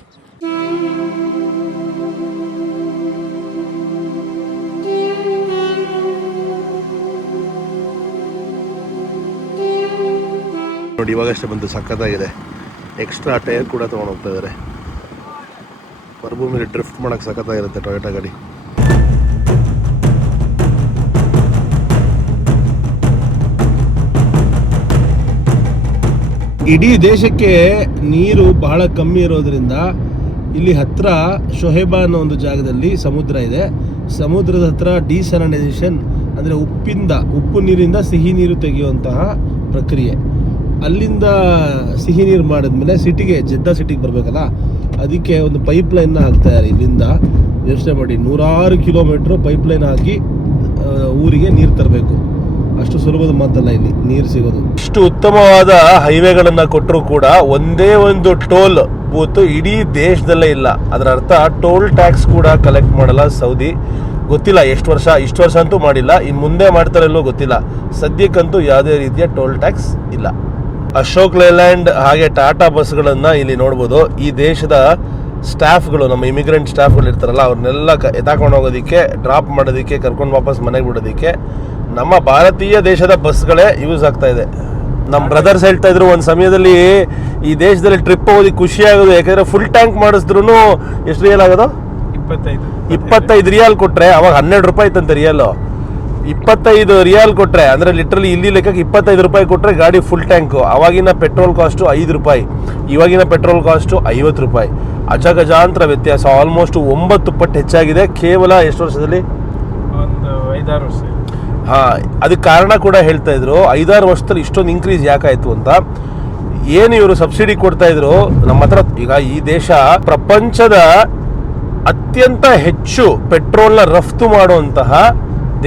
ನೋಡಿ, ಇವಾಗಷ್ಟೇ ಬಂದು ಸಖತ್ತಾಗಿದೆ. ಎಕ್ಸ್ಟ್ರಾ ಟೈರ್ ಕೂಡ ತೊಗೊಂಡು ಹೋಗ್ತಾ ಇದ್ದಾರೆ. ಮರುಭೂಮಿಲಿ ಡ್ರಿಫ್ಟ್ ಮಾಡೋಕ್ಕೆ ಸಖತ್ತಾಗಿರುತ್ತೆ ಟೊಯೋಟಾ ಗಾಡಿ. ಇಡೀ ದೇಶಕ್ಕೆ ನೀರು ಬಹಳ ಕಮ್ಮಿ ಇರೋದ್ರಿಂದ ಇಲ್ಲಿ ಹತ್ರ ಶೊಹೇಬಾ ಅನ್ನೋ ಒಂದು ಜಾಗದಲ್ಲಿ ಸಮುದ್ರ ಇದೆ. ಸಮುದ್ರದ ಹತ್ರ ಡಿಸಲನೈಸೇಷನ್ ಅಂದರೆ ಉಪ್ಪು ನೀರಿಂದ ಸಿಹಿ ನೀರು ತೆಗೆಯುವಂತಹ ಪ್ರಕ್ರಿಯೆ. ಅಲ್ಲಿಂದ ಸಿಹಿ ನೀರು ಮಾಡಿದ್ಮೇಲೆ ಸಿಟಿಗೆ, ಜೆದ್ದಾ ಸಿಟಿಗೆ ಬರಬೇಕಲ್ಲ, ಅದಕ್ಕೆ ಒಂದು ಪೈಪ್ ಲೈನ್ನ ಹಾಕ್ತಾರೆ ಇಲ್ಲಿಂದ ಯೋಚನೆ ಮಾಡಿ, 100 ಕಿಲೋಮೀಟ್ರ್ ಪೈಪ್ಲೈನ್ ಹಾಕಿ ಊರಿಗೆ ನೀರು ತರಬೇಕು. ಅಷ್ಟು ಸುಲಭದ ಮಾತಲ್ಲ ಇಲ್ಲಿ ನೀರು ಸಿಗೋದು. ಇಷ್ಟು ಉತ್ತಮವಾದ ಹೈವೇಗಳನ್ನು ಕೊಟ್ಟರು ಕೂಡ ಒಂದೇ ಒಂದು ಟೋಲ್ ಬೂತ್ ಇಡೀ ದೇಶದಲ್ಲೇ ಇಲ್ಲ. ಅದರ ಅರ್ಥ ಟೋಲ್ ಟ್ಯಾಕ್ಸ್ ಕೂಡ ಕಲೆಕ್ಟ್ ಮಾಡಲ್ಲ ಸೌದಿ. ಗೊತ್ತಿಲ್ಲ ಇಷ್ಟು ವರ್ಷ ಅಂತೂ ಮಾಡಿಲ್ಲ, ಇನ್ನು ಮುಂದೆ ಮಾಡ್ತಾರಲ್ಲೋ ಗೊತ್ತಿಲ್ಲ. ಸದ್ಯಕ್ಕಂತೂ ಯಾವುದೇ ರೀತಿಯ ಟೋಲ್ ಟ್ಯಾಕ್ಸ್ ಇಲ್ಲ. ಅಶೋಕ್ ಲೇಲ್ಯಾಂಡ್ ಹಾಗೆ ಟಾಟಾ ಬಸ್ಗಳನ್ನು ಇಲ್ಲಿ ನೋಡ್ಬೋದು. ಈ ದೇಶದ ಸ್ಟಾಫ್ಗಳು, ನಮ್ಮ ಇಮಿಗ್ರೆಂಟ್ ಸ್ಟಾಫ್ಗಳು ಇರ್ತಾರಲ್ಲ, ಅವ್ರನ್ನೆಲ್ಲ ಎತ್ತಾಕೊಂಡು ಹೋಗೋದಕ್ಕೆ, ಡ್ರಾಪ್ ಮಾಡೋದಕ್ಕೆ, ಕರ್ಕೊಂಡು ವಾಪಸ್ ಮನೆಗೆ ಬಿಡೋದಕ್ಕೆ ನಮ್ಮ ಭಾರತೀಯ ದೇಶದ ಬಸ್ಗಳೇ ಯೂಸ್ ಆಗ್ತಾ ಇದೆ. ನಮ್ಮ ಬ್ರದರ್ಸ್ ಹೇಳ್ತಾ ಇದ್ರು, ಒಂದು ಸಮಯದಲ್ಲಿ ಈ ದೇಶದಲ್ಲಿ ಟ್ರಿಪ್ ಹೋಗೋದಕ್ಕೆ ಖುಷಿ ಆಗೋದು. ಯಾಕಂದರೆ ಫುಲ್ ಟ್ಯಾಂಕ್ ಮಾಡಿಸಿದ್ರು ಎಷ್ಟು ರಿಯಲ್ ಆಗೋದು? 25 ರಿಯಾಲ್ ಕೊಟ್ಟರೆ, ಅವಾಗ 12 ರೂಪಾಯಿ ಇತ್ತಂತೆ ರಿಯಲ್ಲು. 25 ರಿಯಾಲ್ ಕೊಟ್ಟರೆ, ಅಂದರೆ ಲಿಟ್ರಲಿ ಇಲ್ಲಿ ಲೆಕ್ಕಕ್ಕೆ 25 ರೂಪಾಯಿ ಕೊಟ್ಟರೆ ಗಾಡಿ ಫುಲ್ ಟ್ಯಾಂಕು. ಅವಾಗಿನ ಪೆಟ್ರೋಲ್ ಕಾಸ್ಟು 5 ರೂಪಾಯಿ, ಇವಾಗಿನ ಪೆಟ್ರೋಲ್ ಕಾಸ್ಟು 50 ರೂಪಾಯಿ. ಅಜಗಜಾಂತರ ವ್ಯತ್ಯಾಸ, ಆಲ್ಮೋಸ್ಟ್ 9 ಪಟ್ಟು ಹೆಚ್ಚಾಗಿದೆ ಕೇವಲ ಎಷ್ಟು ವರ್ಷದಲ್ಲಿ? ಒಂದು 5-6 ವರ್ಷ. ಹಾಂ, ಅದಕ್ಕೆ ಕಾರಣ ಕೂಡ ಹೇಳ್ತಾ ಇದ್ರು, 5-6 ವರ್ಷದಲ್ಲಿ ಇಷ್ಟೊಂದು ಇನ್ಕ್ರೀಸ್ ಯಾಕಾಯಿತು ಅಂತ. ಏನು ಇವರು ಸಬ್ಸಿಡಿ ಕೊಡ್ತಾ ಇದ್ರು ನಮ್ಮ ಹತ್ರ. ಈಗ ಈ ದೇಶ ಪ್ರಪಂಚದ ಅತ್ಯಂತ ಹೆಚ್ಚು ಪೆಟ್ರೋಲ್ನ ರಫ್ತು ಮಾಡುವಂತಹ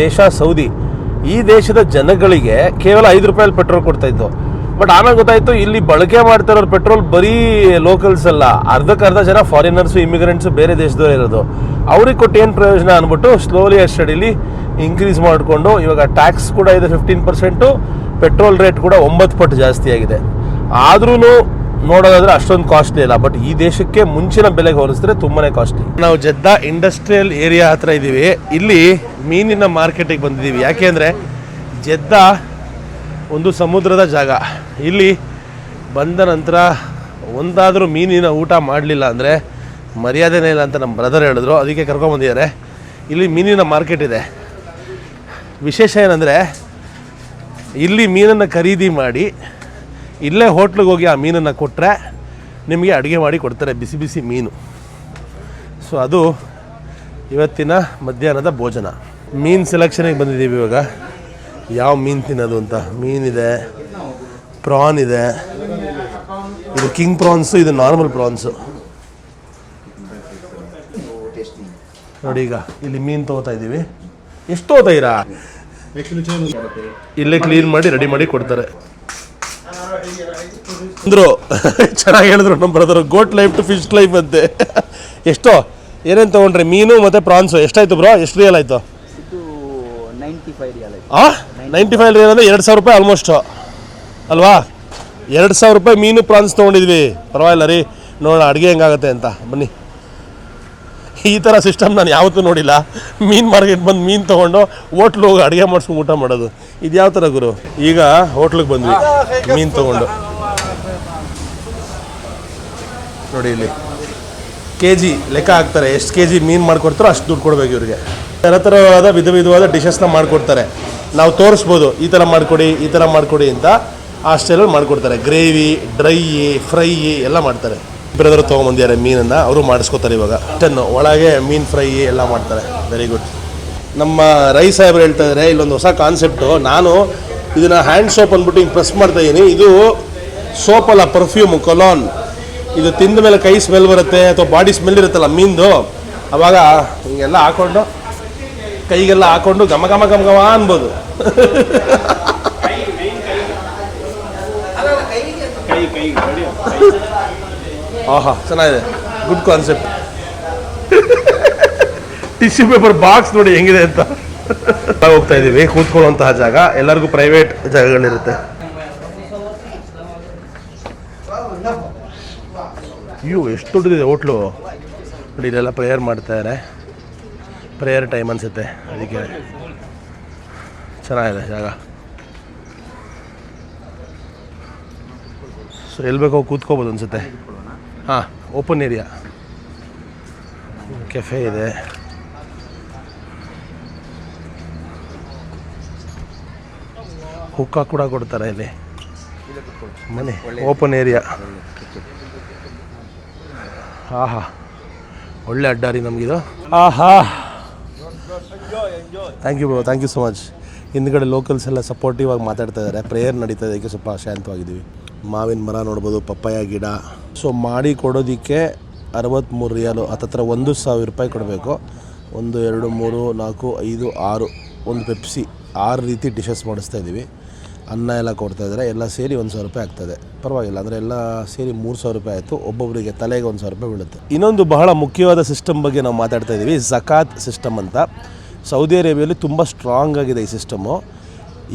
ದೇಶ ಸೌದಿ. ಈ ದೇಶದ ಜನಗಳಿಗೆ ಕೇವಲ 5 ರೂಪಾಯಲ್ಲಿ ಪೆಟ್ರೋಲ್ ಕೊಡ್ತಾ ಇತ್ತು. ಬಟ್ ಆಮೇಲೆ ಗೊತ್ತಾಯ್ತು, ಇಲ್ಲಿ ಬಳಕೆ ಮಾಡ್ತಾ ಇರೋರು ಪೆಟ್ರೋಲ್ ಬರೀ ಲೋಕಲ್ಸ್ ಅಲ್ಲ, ಅರ್ಧಕ್ಕರ್ಧ ಜನ ಫಾರಿನರ್ಸು, ಇಮಿಗ್ರೆಂಟ್ಸು, ಬೇರೆ ದೇಶದವರು ಇರೋದು. ಅವ್ರಿಗೆ ಕೊಟ್ಟು ಏನು ಪ್ರಯೋಜನ ಅಂದ್ಬಿಟ್ಟು ಸ್ಲೋಲಿ ಸ್ಟಡಿಲಿ ಇನ್ಕ್ರೀಸ್ ಮಾಡಿಕೊಂಡು ಇವಾಗ ಟ್ಯಾಕ್ಸ್ ಕೂಡ ಇದೆ 15%, ಪೆಟ್ರೋಲ್ ರೇಟ್ ಕೂಡ 9 ಪಟ್ಟು ಜಾಸ್ತಿ ಆಗಿದೆ. ಆದ್ರೂ ನೋಡೋದಾದ್ರೆ ಅಷ್ಟೊಂದು ಕಾಸ್ಟ್ಲಿ ಇಲ್ಲ. ಬಟ್ ಈ ದೇಶಕ್ಕೆ ಮುಂಚಿನ ಬೆಲೆಗೆ ಹೋಲಿಸಿದ್ರೆ ತುಂಬಾ ಕಾಸ್ಟ್ಲಿ. ನಾವು ಜೆದ್ದಾ ಇಂಡಸ್ಟ್ರಿಯಲ್ ಏರಿಯಾ ಹತ್ರ ಇದ್ದೀವಿ. ಇಲ್ಲಿ ಮೀನಿನ ಮಾರ್ಕೆಟಿಗೆ ಬಂದಿದ್ದೀವಿ. ಯಾಕೆ ಅಂದರೆ ಜೆದ್ದಾ ಒಂದು ಸಮುದ್ರದ ಜಾಗ. ಇಲ್ಲಿ ಬಂದ ನಂತರ ಒಂದಾದರೂ ಮೀನಿನ ಊಟ ಮಾಡಲಿಲ್ಲ ಅಂದರೆ ಮರ್ಯಾದೆನೇ ಇಲ್ಲ ಅಂತ ನಮ್ಮ ಬ್ರದರ್ ಹೇಳಿದ್ರು. ಅದಕ್ಕೆ ಕರ್ಕೊಂಬಂದಿದ್ದಾರೆ. ಇಲ್ಲಿ ಮೀನಿನ ಮಾರ್ಕೆಟ್ ಇದೆ. ವಿಶೇಷ ಏನಂದರೆ ಇಲ್ಲಿ ಮೀನನ್ನು ಖರೀದಿ ಮಾಡಿ ಇಲ್ಲೇ ಹೋಟ್ಲಿಗೆ ಹೋಗಿ ಆ ಮೀನನ್ನು ಕೊಟ್ಟರೆ ನಿಮಗೆ ಅಡುಗೆ ಮಾಡಿ ಕೊಡ್ತಾರೆ, ಬಿಸಿ ಬಿಸಿ ಮೀನು. ಸೊ ಅದು ಇವತ್ತಿನ ಮಧ್ಯಾಹ್ನದ ಭೋಜನ. ಮೀನು ಸೆಲೆಕ್ಷನಿಗೆ ಬಂದಿದ್ದೀವಿ ಇವಾಗ. ಯಾವ ಮೀನು ತಿನ್ನೋದು ಅಂತ. ಮೀನಿದೆ, ಪ್ರಾನ್ ಇದೆ. ಇದು ಕಿಂಗ್ ಪ್ರಾನ್ಸು, ಇದು ನಾರ್ಮಲ್ ಪ್ರಾನ್ಸು. ನೋಡಿ, ಈಗ ಇಲ್ಲಿ ಮೀನು ತೊಗೋತಾ ಇದ್ದೀವಿ. ಎಷ್ಟು ತೊಗೋತಾಯಿರಾ? ಇಲ್ಲೇ ಕ್ಲೀನ್ ಮಾಡಿ ರೆಡಿ ಮಾಡಿ ಕೊಡ್ತಾರೆ ಅಂದರು. ಚೆನ್ನಾಗಿ ಹೇಳಿದ್ರು ನಮ್ಮ brother. Goat life to fish life ಅಂತೆ. ಎಷ್ಟೋ ಏನೇನು ತೊಗೊಂಡ್ರೆ? ಮೀನು ಮತ್ತು ಪ್ರಾನ್ಸು ಎಷ್ಟಾಯ್ತು ಬ್ರೋ? ಎಷ್ಟು ರಿಯಲ್ ಆಯಿತು? 95 ರಿಯಲ್ ಅಂದರೆ 2000 ರೂಪಾಯಿ ಆಲ್ಮೋಸ್ಟು ಅಲ್ವಾ? 2000 ರೂಪಾಯಿ ಮೀನು ಪ್ರಾನ್ಸ್ ತೊಗೊಂಡಿದ್ವಿ. ಪರವಾಗಿಲ್ಲ ರೀ, ನೋಡೋಣ ಅಡುಗೆ ಹೆಂಗಾಗುತ್ತೆ ಅಂತ. ಬನ್ನಿ. ಈ ಥರ ಸಿಸ್ಟಮ್ ನಾನು ಯಾವತ್ತೂ ನೋಡಿಲ್ಲ. ಮೀನು ಮಾರ್ಕೆಟ್ ಬಂದು ಮೀನು ತೊಗೊಂಡು ಹೋಟ್ಲಿಗೆ ಹೋಗಿ ಅಡುಗೆ ಮಾಡಿಸ್ಕೊಂಡು ಊಟ ಮಾಡೋದು. ಇದು ಯಾವ ಥರ ಗುರು? ಈಗ ಹೋಟ್ಲಿಗೆ ಬಂದ್ವಿ ಮೀನು ತೊಗೊಂಡು. ನೋಡಿ, ಇಲ್ಲಿ KG ಲೆಕ್ಕ ಹಾಕ್ತಾರೆ. ಎಷ್ಟು KG ಮೀನು ಮಾಡಿಕೊಡ್ತಾರೋ ಅಷ್ಟು ದುಡ್ಡು ಕೊಡಬೇಕು ಇವ್ರಿಗೆ. ಥರವಾದ ವಿಧವಾದ ಡಿಶಸ್ನ ಮಾಡಿಕೊಡ್ತಾರೆ. ನಾವು ತೋರಿಸ್ಬೋದು, ಈ ಥರ ಮಾಡಿಕೊಡಿ, ಈ ಥರ ಮಾಡಿಕೊಡಿ ಅಂತ. ಆ ಸ್ಟೈಲಲ್ಲಿ ಮಾಡಿಕೊಡ್ತಾರೆ. ಗ್ರೇವಿ, ಡ್ರೈ, ಫ್ರೈ ಎಲ್ಲ ಮಾಡ್ತಾರೆ. ಬ್ರದರ್ ತೊಗೊಂಬಂದಿದ್ದಾರೆ ಮೀನನ್ನು, ಅವರು ಮಾಡಿಸ್ಕೊತಾರೆ ಇವಾಗ. ಟನ್ನು ಒಳಗೆ ಮೀನು ಫ್ರೈ ಎಲ್ಲ ಮಾಡ್ತಾರೆ. Very good. ನಮ್ಮ ರೈ ಸಾಹೇಬ್ರು ಹೇಳ್ತಾ ಇದ್ದಾರೆ ಇಲ್ಲೊಂದು ಹೊಸ ಕಾನ್ಸೆಪ್ಟು. ನಾನು ಇದನ್ನು ಹ್ಯಾಂಡ್ ಸೋಪ್ ಅಂದ್ಬಿಟ್ಟು ಹಿಂಗೆ ಪ್ರೆಸ್ ಮಾಡ್ತಾಯಿದ್ದೀನಿ. ಇದು ಸೋಪಲ್ಲ, ಪರ್ಫ್ಯೂಮು, ಕೊಲಾನ್. ಇದು ತಿಂದ ಮೇಲೆ ಕೈ ಸ್ಮೆಲ್ ಬರುತ್ತೆ ಅಥವಾ ಬಾಡಿ ಸ್ಮೆಲ್ ಇರುತ್ತಲ್ಲ ಮೀನ್ದು, ಆವಾಗ ಹಿಂಗೆಲ್ಲ ಹಾಕ್ಕೊಂಡು ಕೈಗೆಲ್ಲ ಹಾಕ್ಕೊಂಡು ಘಮ ಘಮ ಘಮ ಘಮ ಅನ್ಬೋದು. ಆಹಾ, ಚೆನ್ನಾಗಿದೆ. Good concept. Tissue paper box ನೋಡಿ ಹೆಂಗಿದೆ ಅಂತ. ಹೋಗ್ತಾ ಇದ್ದೀವಿ. ಕೂತ್ಕೊಳ್ಳುವಂತಹ ಜಾಗ, ಎಲ್ಲರಿಗೂ ಪ್ರೈವೇಟ್ ಜಾಗಗಳಿರುತ್ತೆ. ಅಯ್ಯೋ, ಎಷ್ಟು ದೊಡ್ಡದಿದೆ ಹೋಟ್ಲು ನೋಡಿ. ಇಲ್ಲೆಲ್ಲ ಪ್ರೇಯರ್ ಮಾಡ್ತಾಯಿದ್ದಾರೆ. ಪ್ರೇಯರ್ ಟೈಮ್ ಅನಿಸುತ್ತೆ, ಅದಕ್ಕೆ ಚೆನ್ನಾಗಿದೆ ಜಾಗ. ಸೊ ಎಲ್ಲಿ ಬೇಕೋ ಕೂತ್ಕೋಬೋದು ಅನಿಸುತ್ತೆ. ಹಾಂ, ಓಪನ್ ಏರಿಯಾ. ಕೆಫೆ ಇದೆ. ಹುಕ್ಕ ಕೂಡ ಕೊಡ್ತಾರೆ ಇಲ್ಲಿ. ಮನೆ ಓಪನ್ ಏರಿಯಾ. ಆಹಾ, ಒಳ್ಳೆ ಅಡ್ಡಾರಿ ನಮಗಿದು. ಆಹಾ, thank you bro, thank you so much. ಹಿಂದ್ಗಡೆ ಲೋಕಲ್ಸ್ ಎಲ್ಲ ಸಪೋರ್ಟಿವ್ ಆಗಿ ಮಾತಾಡ್ತಾ ಇದ್ದಾರೆ. ಪ್ರೇಯರ್ ನಡೀತಾ ಇದಕ್ಕೆ ಸ್ವಲ್ಪ ಶಾಂತವಾಗಿದ್ದೀವಿ. ಮಾವಿನ ಮರ ನೋಡ್ಬೋದು, ಪಪ್ಪಾಯ ಗಿಡ. ಸೊ ಮಾಡಿ ಕೊಡೋದಕ್ಕೆ 63 ರಿಯಾಲು, ಹತ್ತತ್ರ 1,000 ರೂಪಾಯಿ ಕೊಡಬೇಕು. 1 2 3 4 5 6 ಒಂದು ಪೆಪ್ಸಿ 6 ರೀತಿ ಡಿಶಸ್ ಮಾಡಿಸ್ತಾ ಇದ್ದೀವಿ. ಅನ್ನ ಎಲ್ಲ ಕೊಡ್ತಾಯಿದ್ದಾರೆ. ಎಲ್ಲ ಸೇರಿ 1,000 ರೂಪಾಯಿ ಆಗ್ತದೆ. ಪರವಾಗಿಲ್ಲ, ಅಂದರೆ ಎಲ್ಲ ಸೇರಿ 3,000 ರೂಪಾಯಿ ಆಯಿತು. ಒಬ್ಬೊಬ್ಬರಿಗೆ ತಲೆಗೆ 1,000 ರೂಪಾಯಿ ಬೀಳುತ್ತೆ. ಇನ್ನೊಂದು ಬಹಳ ಮುಖ್ಯವಾದ ಸಿಸ್ಟಮ್ ಬಗ್ಗೆ ನಾವು ಮಾತಾಡ್ತಾ ಇದ್ದೀವಿ, ಝಕಾತ್ ಸಿಸ್ಟಮ್ ಅಂತ. ಸೌದಿ ಅರೇಬಿಯಲ್ಲಿ ತುಂಬ ಸ್ಟ್ರಾಂಗ್ ಆಗಿದೆ ಈ ಸಿಸ್ಟಮು.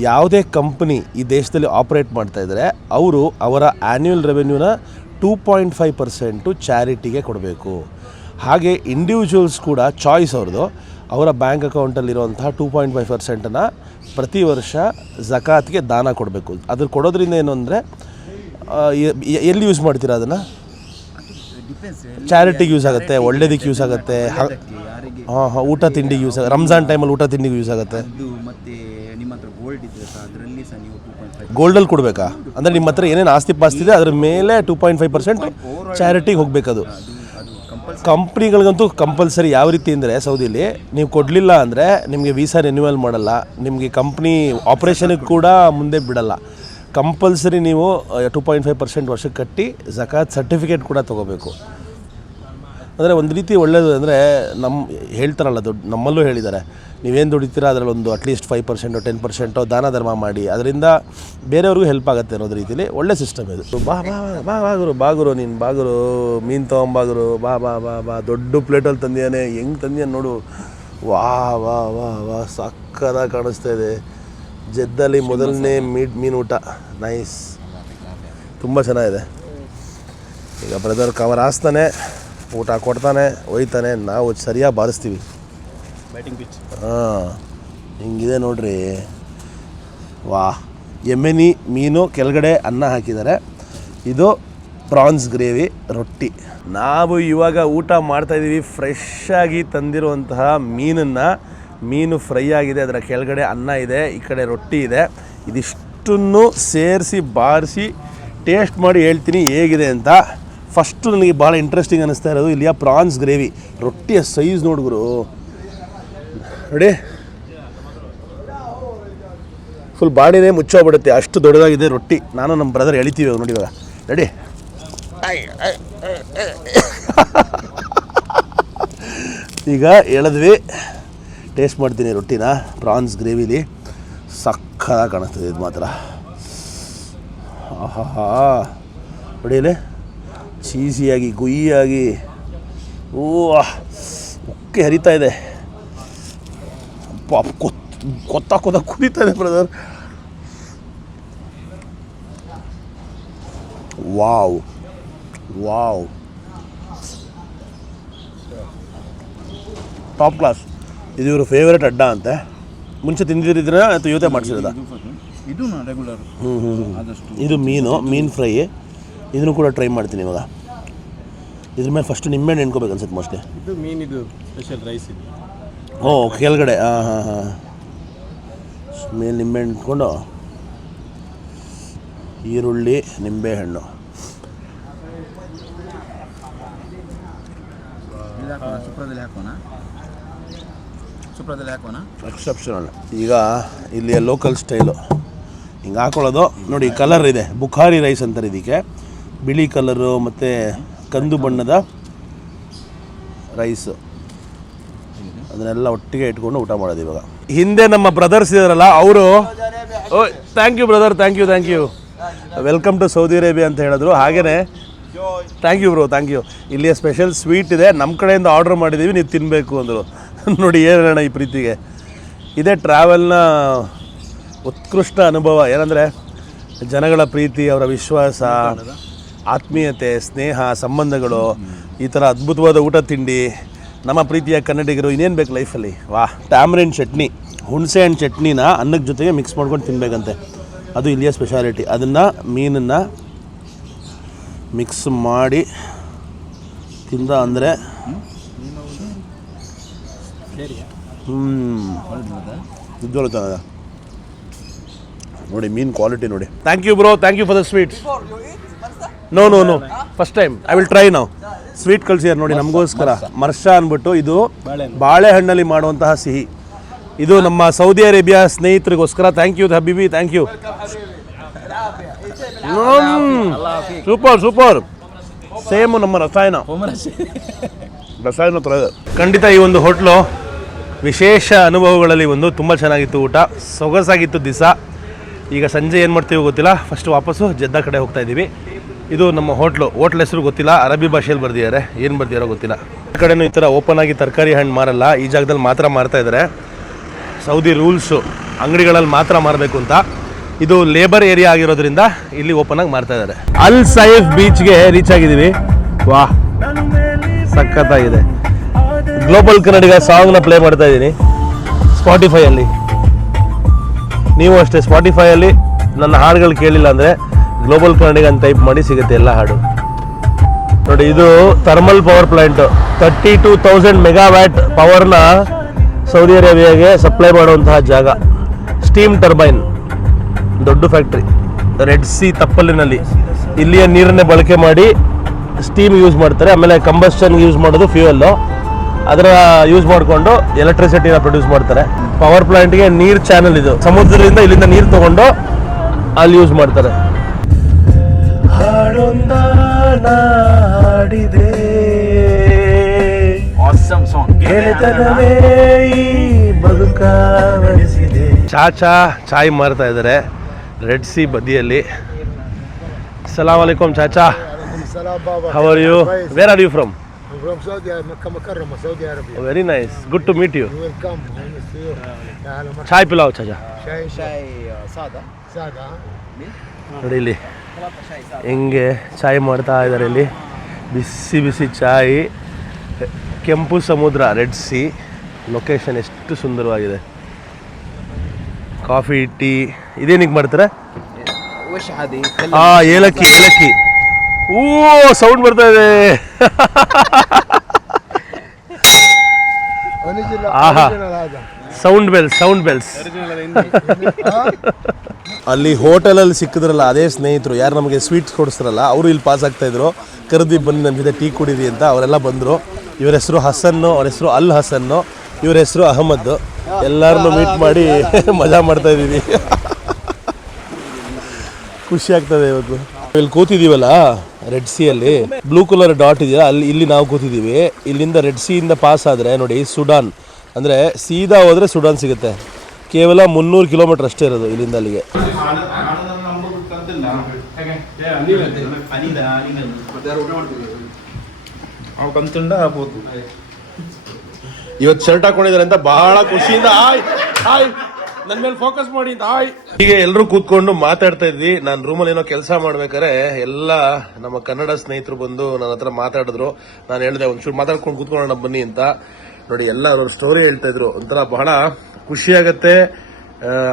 ಯಾವುದೇ ಕಂಪ್ನಿ ಈ ದೇಶದಲ್ಲಿ ಆಪ್ರೇಟ್ ಮಾಡ್ತಾಯಿದ್ದಾರೆ ಅವರು ಅವರ ಆ್ಯನ್ಯುವಲ್ ರೆವೆನ್ಯೂನ 2.5% ಚಾರಿಟಿಗೆ ಕೊಡಬೇಕು. ಹಾಗೆ ಇಂಡಿವಿಜುವಲ್ಸ್ ಕೂಡ ಚಾಯ್ಸ್ ಅವ್ರದ್ದು ಅವರ ಬ್ಯಾಂಕ್ ಅಕೌಂಟಲ್ಲಿರುವಂತಹ 2.5%ನ್ನು ಪ್ರತಿ ವರ್ಷ ಝಕಾತ್ಗೆ ದಾನ ಕೊಡಬೇಕು. ಅದ್ರ ಕೊಡೋದ್ರಿಂದ ಏನು ಅಂದರೆ ಎಲ್ಲಿ ಯೂಸ್ ಮಾಡ್ತೀರಾ ಅದನ್ನು? ಚಾರಿಟಿಗೆ ಯೂಸ್ ಆಗುತ್ತೆ, ಒಳ್ಳೇದಕ್ಕೆ ಯೂಸ್ ಆಗುತ್ತೆ. ಹಾಂ ಹಾಂ, ಊಟ ತಿಂಡಿಗೆ ಯೂಸ್ ಆಗುತ್ತೆ. ರಂಜಾನ್ ಟೈಮಲ್ಲಿ ಊಟ ತಿಂಡಿಗೆ ಯೂಸ್ ಆಗುತ್ತೆ. ಮತ್ತು ನಿಮ್ಮ ಹತ್ರ ಗೋಲ್ಡ್ ಇದೆ ಸರ್, ಅದರಲ್ಲಿ ಸಹ ನೀವು 2.5 ಗೋಲ್ಡಲ್ಲಿ ಕೊಡಬೇಕಾ? ಅಂದರೆ ನಿಮ್ಮ ಹತ್ರ ಏನೇನು ಆಸ್ತಿ ಪಾಸ್ತಿ ಇದೆ ಅದ್ರ ಮೇಲೆ 2.5% ಚಾರಿಟಿಗೆ ಹೋಗಬೇಕದು. ಕಂಪ್ನಿಗಳಿಗಂತೂ ಕಂಪಲ್ಸರಿ. ಯಾವ ರೀತಿ ಅಂದರೆ ಸೌದಿಲಿ ನೀವು ಕೊಡಲಿಲ್ಲ ಅಂದರೆ ನಿಮಗೆ ವೀಸಾ ರಿನ್ಯೂವಲ್ ಮಾಡಲ್ಲ, ನಿಮಗೆ ಕಂಪ್ನಿ ಆಪ್ರೇಷನಿಗೆ ಕೂಡ ಮುಂದೆ ಬಿಡಲ್ಲ. ಕಂಪಲ್ಸರಿ ನೀವು 2.5% ವರ್ಷಕ್ಕೆ ಕಟ್ಟಿ ಝಕಾತ್ ಸರ್ಟಿಫಿಕೇಟ್ ಕೂಡ ತೊಗೋಬೇಕು. ಅಂದರೆ ಒಂದು ರೀತಿ ಒಳ್ಳೆಯದು. ಅಂದರೆ ಹೇಳ್ತಾರಲ್ಲ, ನಮ್ಮಲ್ಲೂ ಹೇಳಿದ್ದಾರೆ, ನೀವೇನು ದುಡಿತೀರಾ ಅದರಲ್ಲಿ ಒಂದು ಅಟ್ಲೀಸ್ಟ್ 5% 10% ದಾನ ಧರ್ಮ ಮಾಡಿ, ಅದರಿಂದ ಬೇರೆಯವ್ರಿಗೂ ಹೆಲ್ಪ್ ಆಗುತ್ತೆ ಅನ್ನೋದು ರೀತಿಯಲ್ಲಿ ಒಳ್ಳೆ ಸಿಸ್ಟಮ್ ಇದು. ಬಾಗುರು ನೀನು ಬಾಗುರು, ಮೀನು ತೊಗೊಂಬಾಗುರು, ಬಾ ದೊಡ್ಡ ಪ್ಲೇಟಲ್ಲಿ ತಂದಿಯಾನೆ. ಹೆಂಗೆ ತಂದಿಯಾನೆ ನೋಡು. ವಾ ಸಕ್ಕದಾಗಿ ಕಾಣಿಸ್ತಾ ಇದೆ. ಜೆದ್ದಲ್ಲಿ ಮೊದಲನೇ ಮೀನು ಊಟ. ನೈಸ್, ತುಂಬ ಚೆನ್ನಾಗಿದೆ. ಈಗ ಬ್ರದರ್ ಕವರ್ ಹಾಸ್ತಾನೆ, ಊಟ ಕೊಡ್ತಾನೆ, ಒಯ್ತಾನೆ, ನಾವು ಸರಿಯಾಗಿ ಬಾರಿಸ್ತೀವಿ. ಹಾಂ, ಹಿಂಗಿದೆ ನೋಡ್ರಿ. ವಾ, ಎಮ್ಮೆನಿ ಮೀನು ಕೆಳಗಡೆ ಅನ್ನ ಹಾಕಿದ್ದಾರೆ. ಇದು ಪ್ರಾನ್ಸ್ ಗ್ರೇವಿ, ರೊಟ್ಟಿ. ನಾವು ಇವಾಗ ಊಟ ಮಾಡ್ತಾಯಿದ್ದೀವಿ ಫ್ರೆಶ್ ಆಗಿ ತಂದಿರುವಂತಹ ಮೀನು ಫ್ರೈ ಆಗಿದೆ, ಅದರ ಕೆಳಗಡೆ ಅನ್ನ ಇದೆ, ಈ ಕಡೆ ರೊಟ್ಟಿ ಇದೆ. ಇದಿಷ್ಟನ್ನು ಸೇರಿಸಿ ಬಾರಿಸಿ ಟೇಸ್ಟ್ ಮಾಡಿ ಹೇಳ್ತೀನಿ ಹೇಗಿದೆ ಅಂತ. ಫಸ್ಟು ನನಗೆ ಭಾಳ ಇಂಟ್ರೆಸ್ಟಿಂಗ್ ಅನ್ನಿಸ್ತಾ ಇರೋದು ಇಲ್ಲಿಯ ಪ್ರಾನ್ಸ್ ಗ್ರೇವಿ. ರೊಟ್ಟಿಯ ಸೈಜ್ ನೋಡಿದ್ರು ನೋಡಿ, ಫುಲ್ ಬಾಡಿನೇ ಮುಚ್ಚೋಗ್ಬಿಡುತ್ತೆ, ಅಷ್ಟು ದೊಡ್ಡದಾಗಿದೆ ರೊಟ್ಟಿ. ನಾನು ನಮ್ಮ ಬ್ರದರ್ ಎಳಿತೀವಿ ನೋಡಿ ಇವಾಗ. ರೆಡಿ? ಈಗ ಎಳೆದ್ವಿ, ಟೇಸ್ಟ್ ಮಾಡ್ತೀನಿ ರೊಟ್ಟಿನ. ಪ್ರಾನ್ಸ್ ಗ್ರೇವಿಲಿ ಸಕ್ಕತ್ತಾಗಿ ಕಾಣಿಸ್ತದೆ ಇದು ಮಾತ್ರ. ಆಹಾ, ಹೊಡಿಯಲೇ ಚೀಸಿಯಾಗಿ ಗುಯ್ಯಾಗಿ ಉಕ್ಕೆ ಹರಿತಾ ಇದೆ. ಕೊತ್ತ ಕುದೀತಾ ಇದೆ ಬ್ರದರ್. Wow, top class. ಇದು ಇವರು ಫೇವ್ರೇಟ್ ಅಡ್ಡ ಅಂತೆ. ಮುಂಚೆ ತಿಂದಿರಿದ್ರೆ ಅಥವಾ ಇವತ್ತೇ ಮಾಡಿಸಿರೋದ? ಇದು ರೆಗ್ಯುಲರ್. ಇದು ಮೀನು ಫ್ರೈ. ಇದನ್ನು ಕೂಡ ಟ್ರೈ ಮಾಡ್ತೀನಿ ಇವಾಗ. ಇದ್ರ ಮೇಲೆ ಫಸ್ಟ್ ನಿಂಬೆಹಣ್ಣು ಎಣ್ಕೋಬೇಕು ಅನ್ಸುತ್ತೆ ಮೋಸ್ಟ್ಲಿ. ಇದು ಮೀನಿದು ಸ್ಪೆಷಲ್ ರೈಸ್ ಇದೆ. ಓ, ಕೆಳಗಡೆ ಹಾಂ ಮೇಲೆ ನಿಂಬೆಹಣ್ಣು ಇಟ್ಕೊಂಡು, ಈರುಳ್ಳಿ, ನಿಂಬೆಹಣ್ಣು. ಎಕ್ಸೆಪ್ಷನಲ್. ಈಗ ಇಲ್ಲಿಯ ಲೋಕಲ್ ಸ್ಟೈಲು ಹಿಂಗೆ ಹಾಕೊಳ್ಳೋದು ನೋಡಿ. ಕಲರ್ ಇದೆ, ಬುಖಾರಿ ರೈಸ್ ಅಂತಾರೆ ಇದಕ್ಕೆ. ಬಿಳಿ ಕಲರು ಮತ್ತು ಕಂದು ಬಣ್ಣದ ರೈಸು, ಅದನ್ನೆಲ್ಲ ಒಟ್ಟಿಗೆ ಇಟ್ಕೊಂಡು ಊಟ ಮಾಡೋದು ಇವಾಗ. ಹಿಂದೆ ನಮ್ಮ ಬ್ರದರ್ಸ್ ಇದಾರಲ್ಲ ಅವರು, oh thank you brother, thank you, welcome to Saudi Arabia ಅಂತ ಹೇಳಿದ್ರು. ಹಾಗೆಯೇ thank you bro, thank you. ಇಲ್ಲಿಯ ಸ್ಪೆಷಲ್ ಸ್ವೀಟ್ ಇದೆ, ನಮ್ಮ ಕಡೆಯಿಂದ ಆರ್ಡ್ರ್ ಮಾಡಿದ್ದೀವಿ, ನೀವು ತಿನ್ನಬೇಕು ಅಂದರು. ನೋಡಿ ಏನು ಹೇಳೋಣ ಈ ಪ್ರೀತಿಗೆ. ಇದೇ ಟ್ರಾವೆಲ್ನ ಉತ್ಕೃಷ್ಟ ಅನುಭವ. ಏನಂದರೆ ಜನಗಳ ಪ್ರೀತಿ, ಅವರ ವಿಶ್ವಾಸ, ಆತ್ಮೀಯತೆ, ಸ್ನೇಹ, ಸಂಬಂಧಗಳು, ಈ ಥರ ಅದ್ಭುತವಾದ ಊಟ ತಿಂಡಿ. ನಮ್ಮ ಪ್ರೀತಿಯ ಕನ್ನಡಿಗರು ಇನ್ನೇನು ಬೇಕು ಲೈಫಲ್ಲಿ. ಟ್ಯಾಮ್ರಿನ್ ಚಟ್ನಿ, ಹುಣಸೆ ಹಣ್ಣು ಚಟ್ನಿನ ಅನ್ನಕ್ಕೆ ಜೊತೆಗೆ ಮಿಕ್ಸ್ ಮಾಡ್ಕೊಂಡು ತಿನ್ನಬೇಕಂತೆ. ಅದು ಇಲ್ಲಿಯ ಸ್ಪೆಷಾಲಿಟಿ. ಅದನ್ನು ಮೀನನ್ನು ಮಿಕ್ಸ್ ಮಾಡಿ ತಿಂದ ಅಂದರೆ ನಿಜವಾಗ್ಲೂ ಚೆನ್ನಾಗಿದೆ ನೋಡಿ. ಮೀನು ಕ್ವಾಲಿಟಿ ನೋಡಿ. Thank you bro, thank you for the sweets. No first time I will try now. Sweet ಕಳಿಸಿದ್ದಾರೆ ನೋಡಿ ನಮಗೋಸ್ಕರ. ಮರ್ಷಾ ಅಂದ್ಬಿಟ್ಟು, ಇದು ಬಾಳೆಹಣ್ಣಲ್ಲಿ ಮಾಡುವಂತಹ ಸಿಹಿ. ಇದು ನಮ್ಮ ಸೌದಿ ಅರೇಬಿಯಾ ಸ್ನೇಹಿತರಿಗೋಸ್ಕರ. ಥ್ಯಾಂಕ್ ಯು ಹಬೀಬಿ, ಥ್ಯಾಂಕ್ ಯು. ಸೂಪರ್. ಸೇಮ್ ನಮ್ಮ ರಸಾಯನ ಥರ ಇದೆ. ಖಂಡಿತ ಈ ಒಂದು ಹೋಟ್ಲು ವಿಶೇಷ ಅನುಭವಗಳಲ್ಲಿ ಒಂದು. ತುಂಬ ಚೆನ್ನಾಗಿತ್ತು ಊಟ, ಸೊಗಸಾಗಿತ್ತು ದಿವಸ. ಈಗ ಸಂಜೆ ಏನು ಮಾಡ್ತೀವಿ ಗೊತ್ತಿಲ್ಲ, ಫಸ್ಟ್ ವಾಪಸ್ಸು ಜೆದ್ದಾ ಕಡೆ ಹೋಗ್ತಾ ಇದ್ದೀವಿ. ಇದು ನಮ್ಮ ಹೋಟ್ಲ್ ಹೆಸರು ಗೊತ್ತಿಲ್ಲ, ಅರಬ್ಬಿ ಭಾಷೆಯಲ್ಲಿ ಬರ್ದಿದ್ದಾರೆ, ಏನು ಬರ್ದಿದ್ದಾರೋ ಗೊತ್ತಿಲ್ಲ. ಈ ಕಡೆನೂ ಈ ಥರ ಓಪನ್ ಆಗಿ ತರಕಾರಿ ಹಣ್ಣು ಮಾರಲ್ಲ, ಈ ಜಾಗದಲ್ಲಿ ಮಾತ್ರ ಮಾರ್ತಾ ಇದ್ದಾರೆ. ಸೌದಿ ರೂಲ್ಸು ಅಂಗಡಿಗಳಲ್ಲಿ ಮಾತ್ರ ಮಾರಬೇಕು ಅಂತ. ಇದು ಲೇಬರ್ ಏರಿಯಾ ಆಗಿರೋದ್ರಿಂದ ಇಲ್ಲಿ ಓಪನ್ ಆಗಿ ಮಾರ್ತಾ ಇದ್ದಾರೆ. ಅಲ್ ಸೈಫ್ ಬೀಚ್ಗೆ ರೀಚ್ ಆಗಿದ್ದೀವಿ. ವಾಹ್, ಸಖತ್ತಾಗಿದೆ. ಗ್ಲೋಬಲ್ ಕನ್ನಡಿಗ ಸಾಂಗ್ನ ಪ್ಲೇ ಮಾಡ್ತಾ ಇದ್ದೀನಿ ಸ್ಪಾಟಿಫೈಯಲ್ಲಿ. ನೀವು ಅಷ್ಟೇ ಸ್ಪಾಟಿಫೈಯಲ್ಲಿ ನನ್ನ ಹಾಡುಗಳು ಕೇಳಿಲ್ಲ ಅಂದರೆ ಗ್ಲೋಬಲ್ ಕನ್ನಡಿಗ ಅಂತ ಟೈಪ್ ಮಾಡಿ ಸಿಗುತ್ತೆ ಎಲ್ಲ ಹಾಡು. ನೋಡಿ, ಇದು ಥರ್ಮಲ್ ಪವರ್ ಪ್ಲಾಂಟ್. 32,000 ಮೆಗಾವ್ಯಾಟ್ ಪವರ್ನ ಸೌದಿ ಅರೇಬಿಯಾಗೆ ಸಪ್ಲೈ ಮಾಡುವಂತಹ ಜಾಗ. ಸ್ಟೀಮ್ ಟರ್ಬೈನ್, ದೊಡ್ಡ ಫ್ಯಾಕ್ಟ್ರಿ ರೆಡ್ ಸಿ ತಪ್ಪಲಿನಲ್ಲಿ. ಇಲ್ಲಿಯ ನೀರನ್ನೇ ಬಳಕೆ ಮಾಡಿ ಸ್ಟೀಮ್ ಯೂಸ್ ಮಾಡ್ತಾರೆ. ಆಮೇಲೆ ಕಂಬಸ್ಟನ್ಗೆ ಯೂಸ್ ಮಾಡೋದು ಫ್ಯೂಯಲ್ಲು, ಅದರ ಯೂಸ್ ಮಾಡಿಕೊಂಡು ಎಲೆಕ್ಟ್ರಿಸಿಟಿನ ಪ್ರೊಡ್ಯೂಸ್ ಮಾಡ್ತಾರೆ. ಪವರ್ ಪ್ಲಾಂಟ್ಗೆ ನೀರು ಚಾನಲ್ ಇದು, ಸಮುದ್ರದಿಂದ ಇಲ್ಲಿಂದ ನೀರು ತಗೊಂಡು ಅಲ್ಲಿ ಯೂಸ್ ಮಾಡ್ತಾರೆ. ಚಾಚಾ ಚಾಯ್ ಮಾರ್ತಾ ಇದ್ದಾರೆ ರೆಡ್ ಸಿ ಬದಿಯಲ್ಲಿ. ಸಲಾಮ್ ಅಲೈಕುಂ Chacha. How are you? Where are you from? I'm from Saudi, Makkah Mukarrama, Saudi Arabia. Very nice. Good to meet you. You're welcome. Nice to see you. Chai ಪಿಲಾವ್ Chacha. Shai Sada. ನೋಡಿ ಇಲ್ಲಿ ಹೆಂಗೆ ಚಾಯ್ ಮಾಡ್ತಾ ಇದ್ದಾರೆ. ಇಲ್ಲಿ ಬಿಸಿ ಬಿಸಿ ಚಾಯ್, ಕೆಂಪು ಸಮುದ್ರ, red C. Location ಎಷ್ಟು ಸುಂದರವಾಗಿದೆ. ಕಾಫಿ, ಟೀ ಇದೇನಿಗೆ ಮಾಡ್ತಾರೆ? ಏಲಕ್ಕಿ. ಓ, ಸೌಂಡ್ ಬರ್ತಾ ಇದೆ. ಆಹಾ, ಸೌಂಡ್ ಬೆಲ್ಸ್. ಅಲ್ಲಿ ಹೋಟೆಲಲ್ಲಿ ಸಿಕ್ಕಿದ್ರಲ್ಲ ಅದೇ ಸ್ನೇಹಿತರು, ಯಾರು ನಮಗೆ ಸ್ವೀಟ್ಸ್ ಕೊಡಿಸ್ತಾರಲ್ಲ, ಅವರು ಇಲ್ಲಿ ಪಾಸ್ ಆಗ್ತಾ ಇದ್ರು. ಕರೆದಿ ಬನ್ನಿ ನಮ್ಮ ಜೊತೆ ಟೀ ಕುಡೀರಿ ಅಂತ ಅವರೆಲ್ಲ ಬಂದರು. ಇವರ ಹೆಸರು ಹಸನ್ನು, ಅವ್ರ ಹೆಸರು ಅಲ್ ಹಸನ್ನು, ಇವ್ರ ಹೆಸರು ಅಹಮದ್. ಎಲ್ಲರನ್ನೂ ಮೀಟ್ ಮಾಡಿ ಮಜಾ ಮಾಡ್ತಾ ಇದ್ದೀವಿ. ಖುಷಿ ಆಗ್ತದೆ ಇವತ್ತು. ಇಲ್ಲಿ ಕೂತಿದ್ದೀವಲ್ಲ ರೆಡ್ ಸಿಯಲ್ಲಿ, ಬ್ಲೂ ಕಲರ್ ಡಾಟ್ ಇದೆಯಾ ಅಲ್ಲಿ, ಇಲ್ಲಿ ನಾವು ಕೂತಿದ್ದೀವಿ. ಇಲ್ಲಿಂದ ರೆಡ್ ಸಿಯಿಂದ ಪಾಸ್ ಆದರೆ ನೋಡಿ ಸುಡಾನ್, ಅಂದರೆ ಸೀದಾ ಹೋದರೆ ಸುಡಾನ್ ಸಿಗುತ್ತೆ. ಕೇವಲ 300 ಕಿಲೋಮೀಟರ್ ಅಷ್ಟೇ ಇರೋದು ಇಲ್ಲಿಂದ ಅಲ್ಲಿಗೆ. ಇವತ್ತು ಶರ್ಟ್ ಹಾಕೊಂಡಿದ್ದಾರೆ ಅಂತ ಬಹಳ ಖುಷಿಯಿಂದ ನನ್ನ ಮೇಲೆ ಫೋಕಸ್ ಮಾಡಿ ಅಂತ ಹೀಗೆ ಎಲ್ಲರೂ ಕೂತ್ಕೊಂಡು ಮಾತಾಡ್ತಾ ಇದ್ವಿ. ನಾನು ರೂಮಲ್ಲಿ ಏನೋ ಕೆಲಸ ಮಾಡ್ಬೇಕಾರೆ ಎಲ್ಲ ನಮ್ಮ ಕನ್ನಡ ಸ್ನೇಹಿತರು ಬಂದು ನನ್ನ ಹತ್ರ ಮಾತಾಡಿದ್ರು. ನಾನು ಹೇಳಿದೆ ಒಂಚೂರು ಮಾತಾಡ್ಕೊಂಡು ಕೂತ್ಕೊಳ್ಳೋಣ ಬನ್ನಿ ಅಂತ. ನೋಡಿ, ಎಲ್ಲ ಅವ್ರ ಸ್ಟೋರಿ ಹೇಳ್ತಾ ಇದ್ರು. ಒಂಥರ ಬಹಳ ಖುಷಿ ಆಗತ್ತೆ,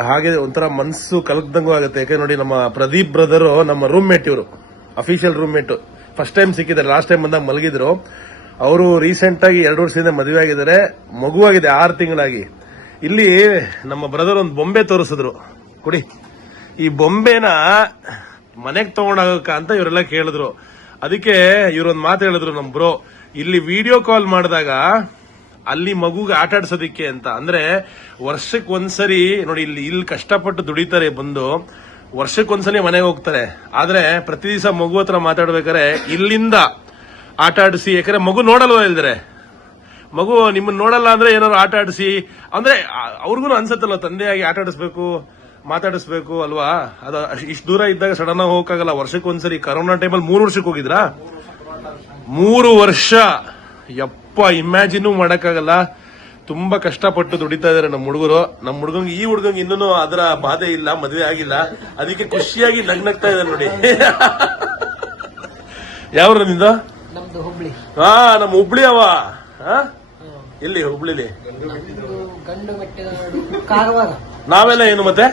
ಹಾಗೆ ಒಂಥರ ಮನಸ್ಸು ಕಲಕ್ದಂಗೂ ಆಗುತ್ತೆ. ಯಾಕೆ ನೋಡಿ, ನಮ್ಮ ಪ್ರದೀಪ್ ಬ್ರದರು ನಮ್ಮ ರೂಮ್ಮೇಟ್, ಇವರು ಅಫಿಷಿಯಲ್ ರೂಮ್ಮೇಟ್. ಫಸ್ಟ್ ಟೈಮ್ ಸಿಕ್ಕಿದ್ದಾರೆ, ಲಾಸ್ಟ್ ಟೈಮ್ ಬಂದಾಗ ಮಲಗಿದ್ರು. ಅವರು ರೀಸೆಂಟ್ ಆಗಿ 2 ವರ್ಷದಿಂದ ಮದುವೆ ಆಗಿದ್ದಾರೆ, ಮಗುವಾಗಿದೆ 6 ತಿಂಗಳಾಗಿ. ಇಲ್ಲಿ ನಮ್ಮ ಬ್ರದರ್ ಒಂದು ಬೊಂಬೆ ತೋರಿಸಿದ್ರು. ಕೊಡಿ, ಈ ಬೊಂಬೆನ ಮನೆಗೆ ತಗೊಂಡಾಗಕ್ಕ ಅಂತ ಇವರೆಲ್ಲ ಕೇಳಿದ್ರು. ಅದಕ್ಕೆ ಇವರೊಂದು ಮಾತು ಹೇಳಿದ್ರು ನಮ್ಮ ಬ್ರೋ, ಇಲ್ಲಿ ವಿಡಿಯೋ ಕಾಲ್ ಮಾಡಿದಾಗ ಅಲ್ಲಿ ಮಗುಗೆ ಆಟ ಆಡ್ಸೋದಿಕ್ಕೆ ಅಂತ. ಅಂದ್ರೆ ವರ್ಷಕ್ಕೆ ಒಂದ್ಸರಿ ನೋಡಿ, ಇಲ್ಲಿ ಕಷ್ಟಪಟ್ಟು ದುಡಿತಾರೆ, ಬಂದು ವರ್ಷಕ್ಕೊಂದ್ಸಲಿ ಮನೆಗೆ ಹೋಗ್ತಾರೆ. ಆದ್ರೆ ಪ್ರತಿ ದಿವಸ ಮಗು ಹತ್ರ ಮಾತಾಡ್ಬೇಕಾರೆ ಇಲ್ಲಿಂದ ಆಟ ಆಡಿಸಿ, ಯಾಕಂದ್ರೆ ಮಗು ನೋಡಲ್ವ ಇಲ್ದ್ರೆ, ಮಗು ನಿಮ್ಮನ್ನ ನೋಡಲ್ಲ ಅಂದ್ರೆ ಏನಾದ್ರು ಆಟ ಆಡಿಸಿ, ಅಂದ್ರೆ ಅವ್ರಿಗೂ ಅನ್ಸತ್ತಲ್ಲ ತಂದೆಯಾಗಿ ಆಟ ಆಡಿಸ್ಬೇಕು, ಮಾತಾಡಿಸ್ಬೇಕು ಅಲ್ವಾ. ಅದು ಇಷ್ಟು ದೂರ ಇದ್ದಾಗ ಸಡನ್ ಆಗಿ ಹೋಗಕ್ಕಾಗಲ್ಲ. ವರ್ಷಕ್ಕೆ ಒಂದ್ಸರಿ ಕರೋನಾ ಟೈಮಲ್ಲಿ 3 ವರ್ಷಕ್ಕೆ ಹೋಗಿದ್ರಾ? 3 ವರ್ಷ, ಯಪ್ಪ, ಇಮ್ಯಾಜಿನ್ ಮಾಡಕ್ಕಾಗಲ್ಲ. ತುಂಬಾ ಕಷ್ಟಪಟ್ಟು ದುಡಿತಾ ಇದಾರೆ ನಮ್ಮ ಹುಡುಗರು. ನಮ್ಮ ಹುಡುಗಂಗೆ, ಈ ಹುಡುಗಂಗೆ ಇನ್ನೂ ಅದರ ಬಾಧೆ ಇಲ್ಲ, ಮದುವೆ ಆಗಿಲ್ಲ. ಅದಕ್ಕೆ ಖುಷಿಯಾಗಿ ನಗ್ನಗ್ತಾ ಇದ್ದಾರೆ ನೋಡಿ. ಯಾವ ನಿಂದ? ಹಾ, ನಮ್ಮ ಹುಬ್ಳಿ ಅವ. ಎಲ್ಲಿ ಹುಬ್ಳಿಲಿ? ನಾವೆಲ್ಲ ಏನು ಮತ್ತೆ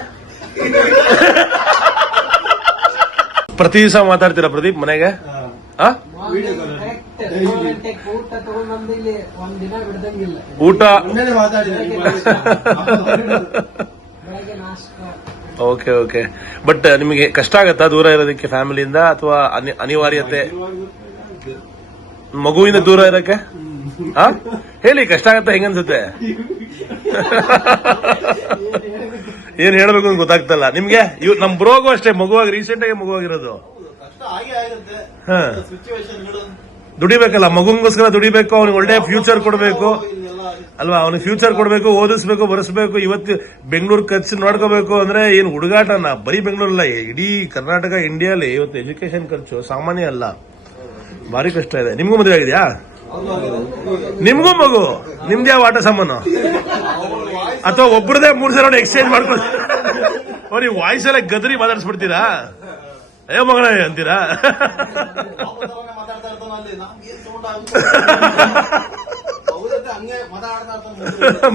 ಪ್ರತಿ ದಿವಸ ಮಾತಾಡ್ತೀರಾ ಪ್ರದೀಪ್ ಮನೆಗೆ? ಊಟ ಓಕೆ. ಬಟ್ ನಿಮಗೆ ಕಷ್ಟ ಆಗತ್ತಾ ದೂರ ಇರೋದಕ್ಕೆ ಫ್ಯಾಮಿಲಿಯಿಂದ, ಅಥವಾ ಅನಿವಾರ್ಯತೆ? ಮಗುವಿಂದ ದೂರ ಇರಕ್ಕೆ ಹೇಳಿ, ಕಷ್ಟ ಆಗತ್ತಾ? ಹೆಂಗನ್ಸುತ್ತೆ? ಏನ್ ಹೇಳ್ಬೇಕು ಅಂತ ಗೊತ್ತಾಗ್ತಲ್ಲ ನಿಮ್ಗೆ. ನಮ್ ಬ್ರೋಗೂ ಅಷ್ಟೇ, ಮಗುವಾಗಿ ರೀಸೆಂಟ್ ಆಗಿ ಮಗುವಾಗಿರೋದು. ಹಾ ದುಡಿಬೇಕಲ್ಲ, ಮಗುಂಗೋಸ್ಕರ ದುಡಿಬೇಕು, ಅವ್ನಿಗೆ ಒಳ್ಳೆ ಫ್ಯೂಚರ್ ಕೊಡಬೇಕು ಅಲ್ವಾ, ಅವ್ನಿಗೆ ಫ್ಯೂಚರ್ ಕೊಡಬೇಕು, ಓದಿಸ್ಬೇಕು, ಬರೆಸ್ಬೇಕು. ಇವತ್ತು ಬೆಂಗಳೂರು ಖರ್ಚು ನೋಡ್ಕೋಬೇಕು ಅಂದ್ರೆ ಏನು ಹುಡುಗಾಟನ, ಬರೀ ಬೆಂಗಳೂರಲ್ಲ, ಇಡೀ ಕರ್ನಾಟಕ ಇಂಡಿಯಾಲಿ ಇವತ್ತು ಎಜುಕೇಶನ್ ಖರ್ಚು ಸಾಮಾನ್ಯ ಅಲ್ಲ, ಭಾರಿ ಕಷ್ಟ ಇದೆ. ನಿಮ್ಗೂ ಮದುವೆ ಆಗಿದ್ಯಾ? ನಿಮ್ಗೂ ಮಗು, ನಿಮ್ದೇ ಆಟ ಸಾಮಾನು ಅಥವಾ ಒಬ್ಬರದೇ 3 ಸಲ ಎಕ್ಸ್ಚೇಂಜ್ ಮಾಡ್ಕೊಂಡು ನೀವು ವಾಯ್ಸ್ ಎಲ್ಲ ಗದರಿ ಮಾತಾಡಿಸ್ಬಿಡ್ತೀರಾ? ಅಯ್ಯೋ ಮಗನ ಅಂತೀರಾ?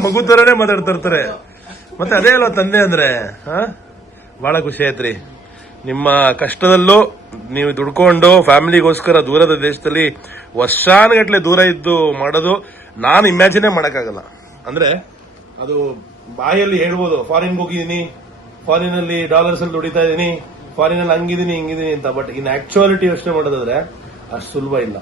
ಮಗು ತರನೇ ಮಾತಾಡ್ತಾ ಇರ್ತಾರೆ. ಮತ್ತೆ ಅದೇ ಅಲ್ವಾ ತಂದೆ ಅಂದ್ರೆ. ಬಹಳ ಖುಷಿ ಆಯ್ತ್ರಿ. ನಿಮ್ಮ ಕಷ್ಟದಲ್ಲೂ ನೀವು ದುಡ್ಕೊಂಡು ಫ್ಯಾಮಿಲಿಗೋಸ್ಕರ ದೂರದ ದೇಶದಲ್ಲಿ ವರ್ಷಾನುಗಟ್ಲೆ ದೂರ ಇದ್ದು ಮಾಡೋದು ನಾನು ಇಮ್ಯಾಜಿನೇ ಮಾಡಕ್ಕಾಗಲ್ಲ. ಅಂದ್ರೆ ಅದು ಬಾಯಲ್ಲಿ ಹೇಳ್ಬೋದು, ಫಾರಿನ್ಗೆ ಹೋಗಿದ್ದೀನಿ, ಫಾರಿನ್ ಅಲ್ಲಿ ಡಾಲರ್ಸ್ ಅಲ್ಲಿ ದುಡಿತಾ ಇದೀನಿ, ಫಾರಿನ್ ಅಲ್ಲಿ ಹಂಗಿದೀನಿ ಹಿಂಗಿದೀನಿ ಅಂತ. ಬಟ್ ಇನ್ ಆಕ್ಚುಯಾಲಿಟಿ ಯೋಚನೆ ಮಾಡೋದಾದ್ರೆ ಅಷ್ಟು ಸುಲಭ ಇಲ್ಲ.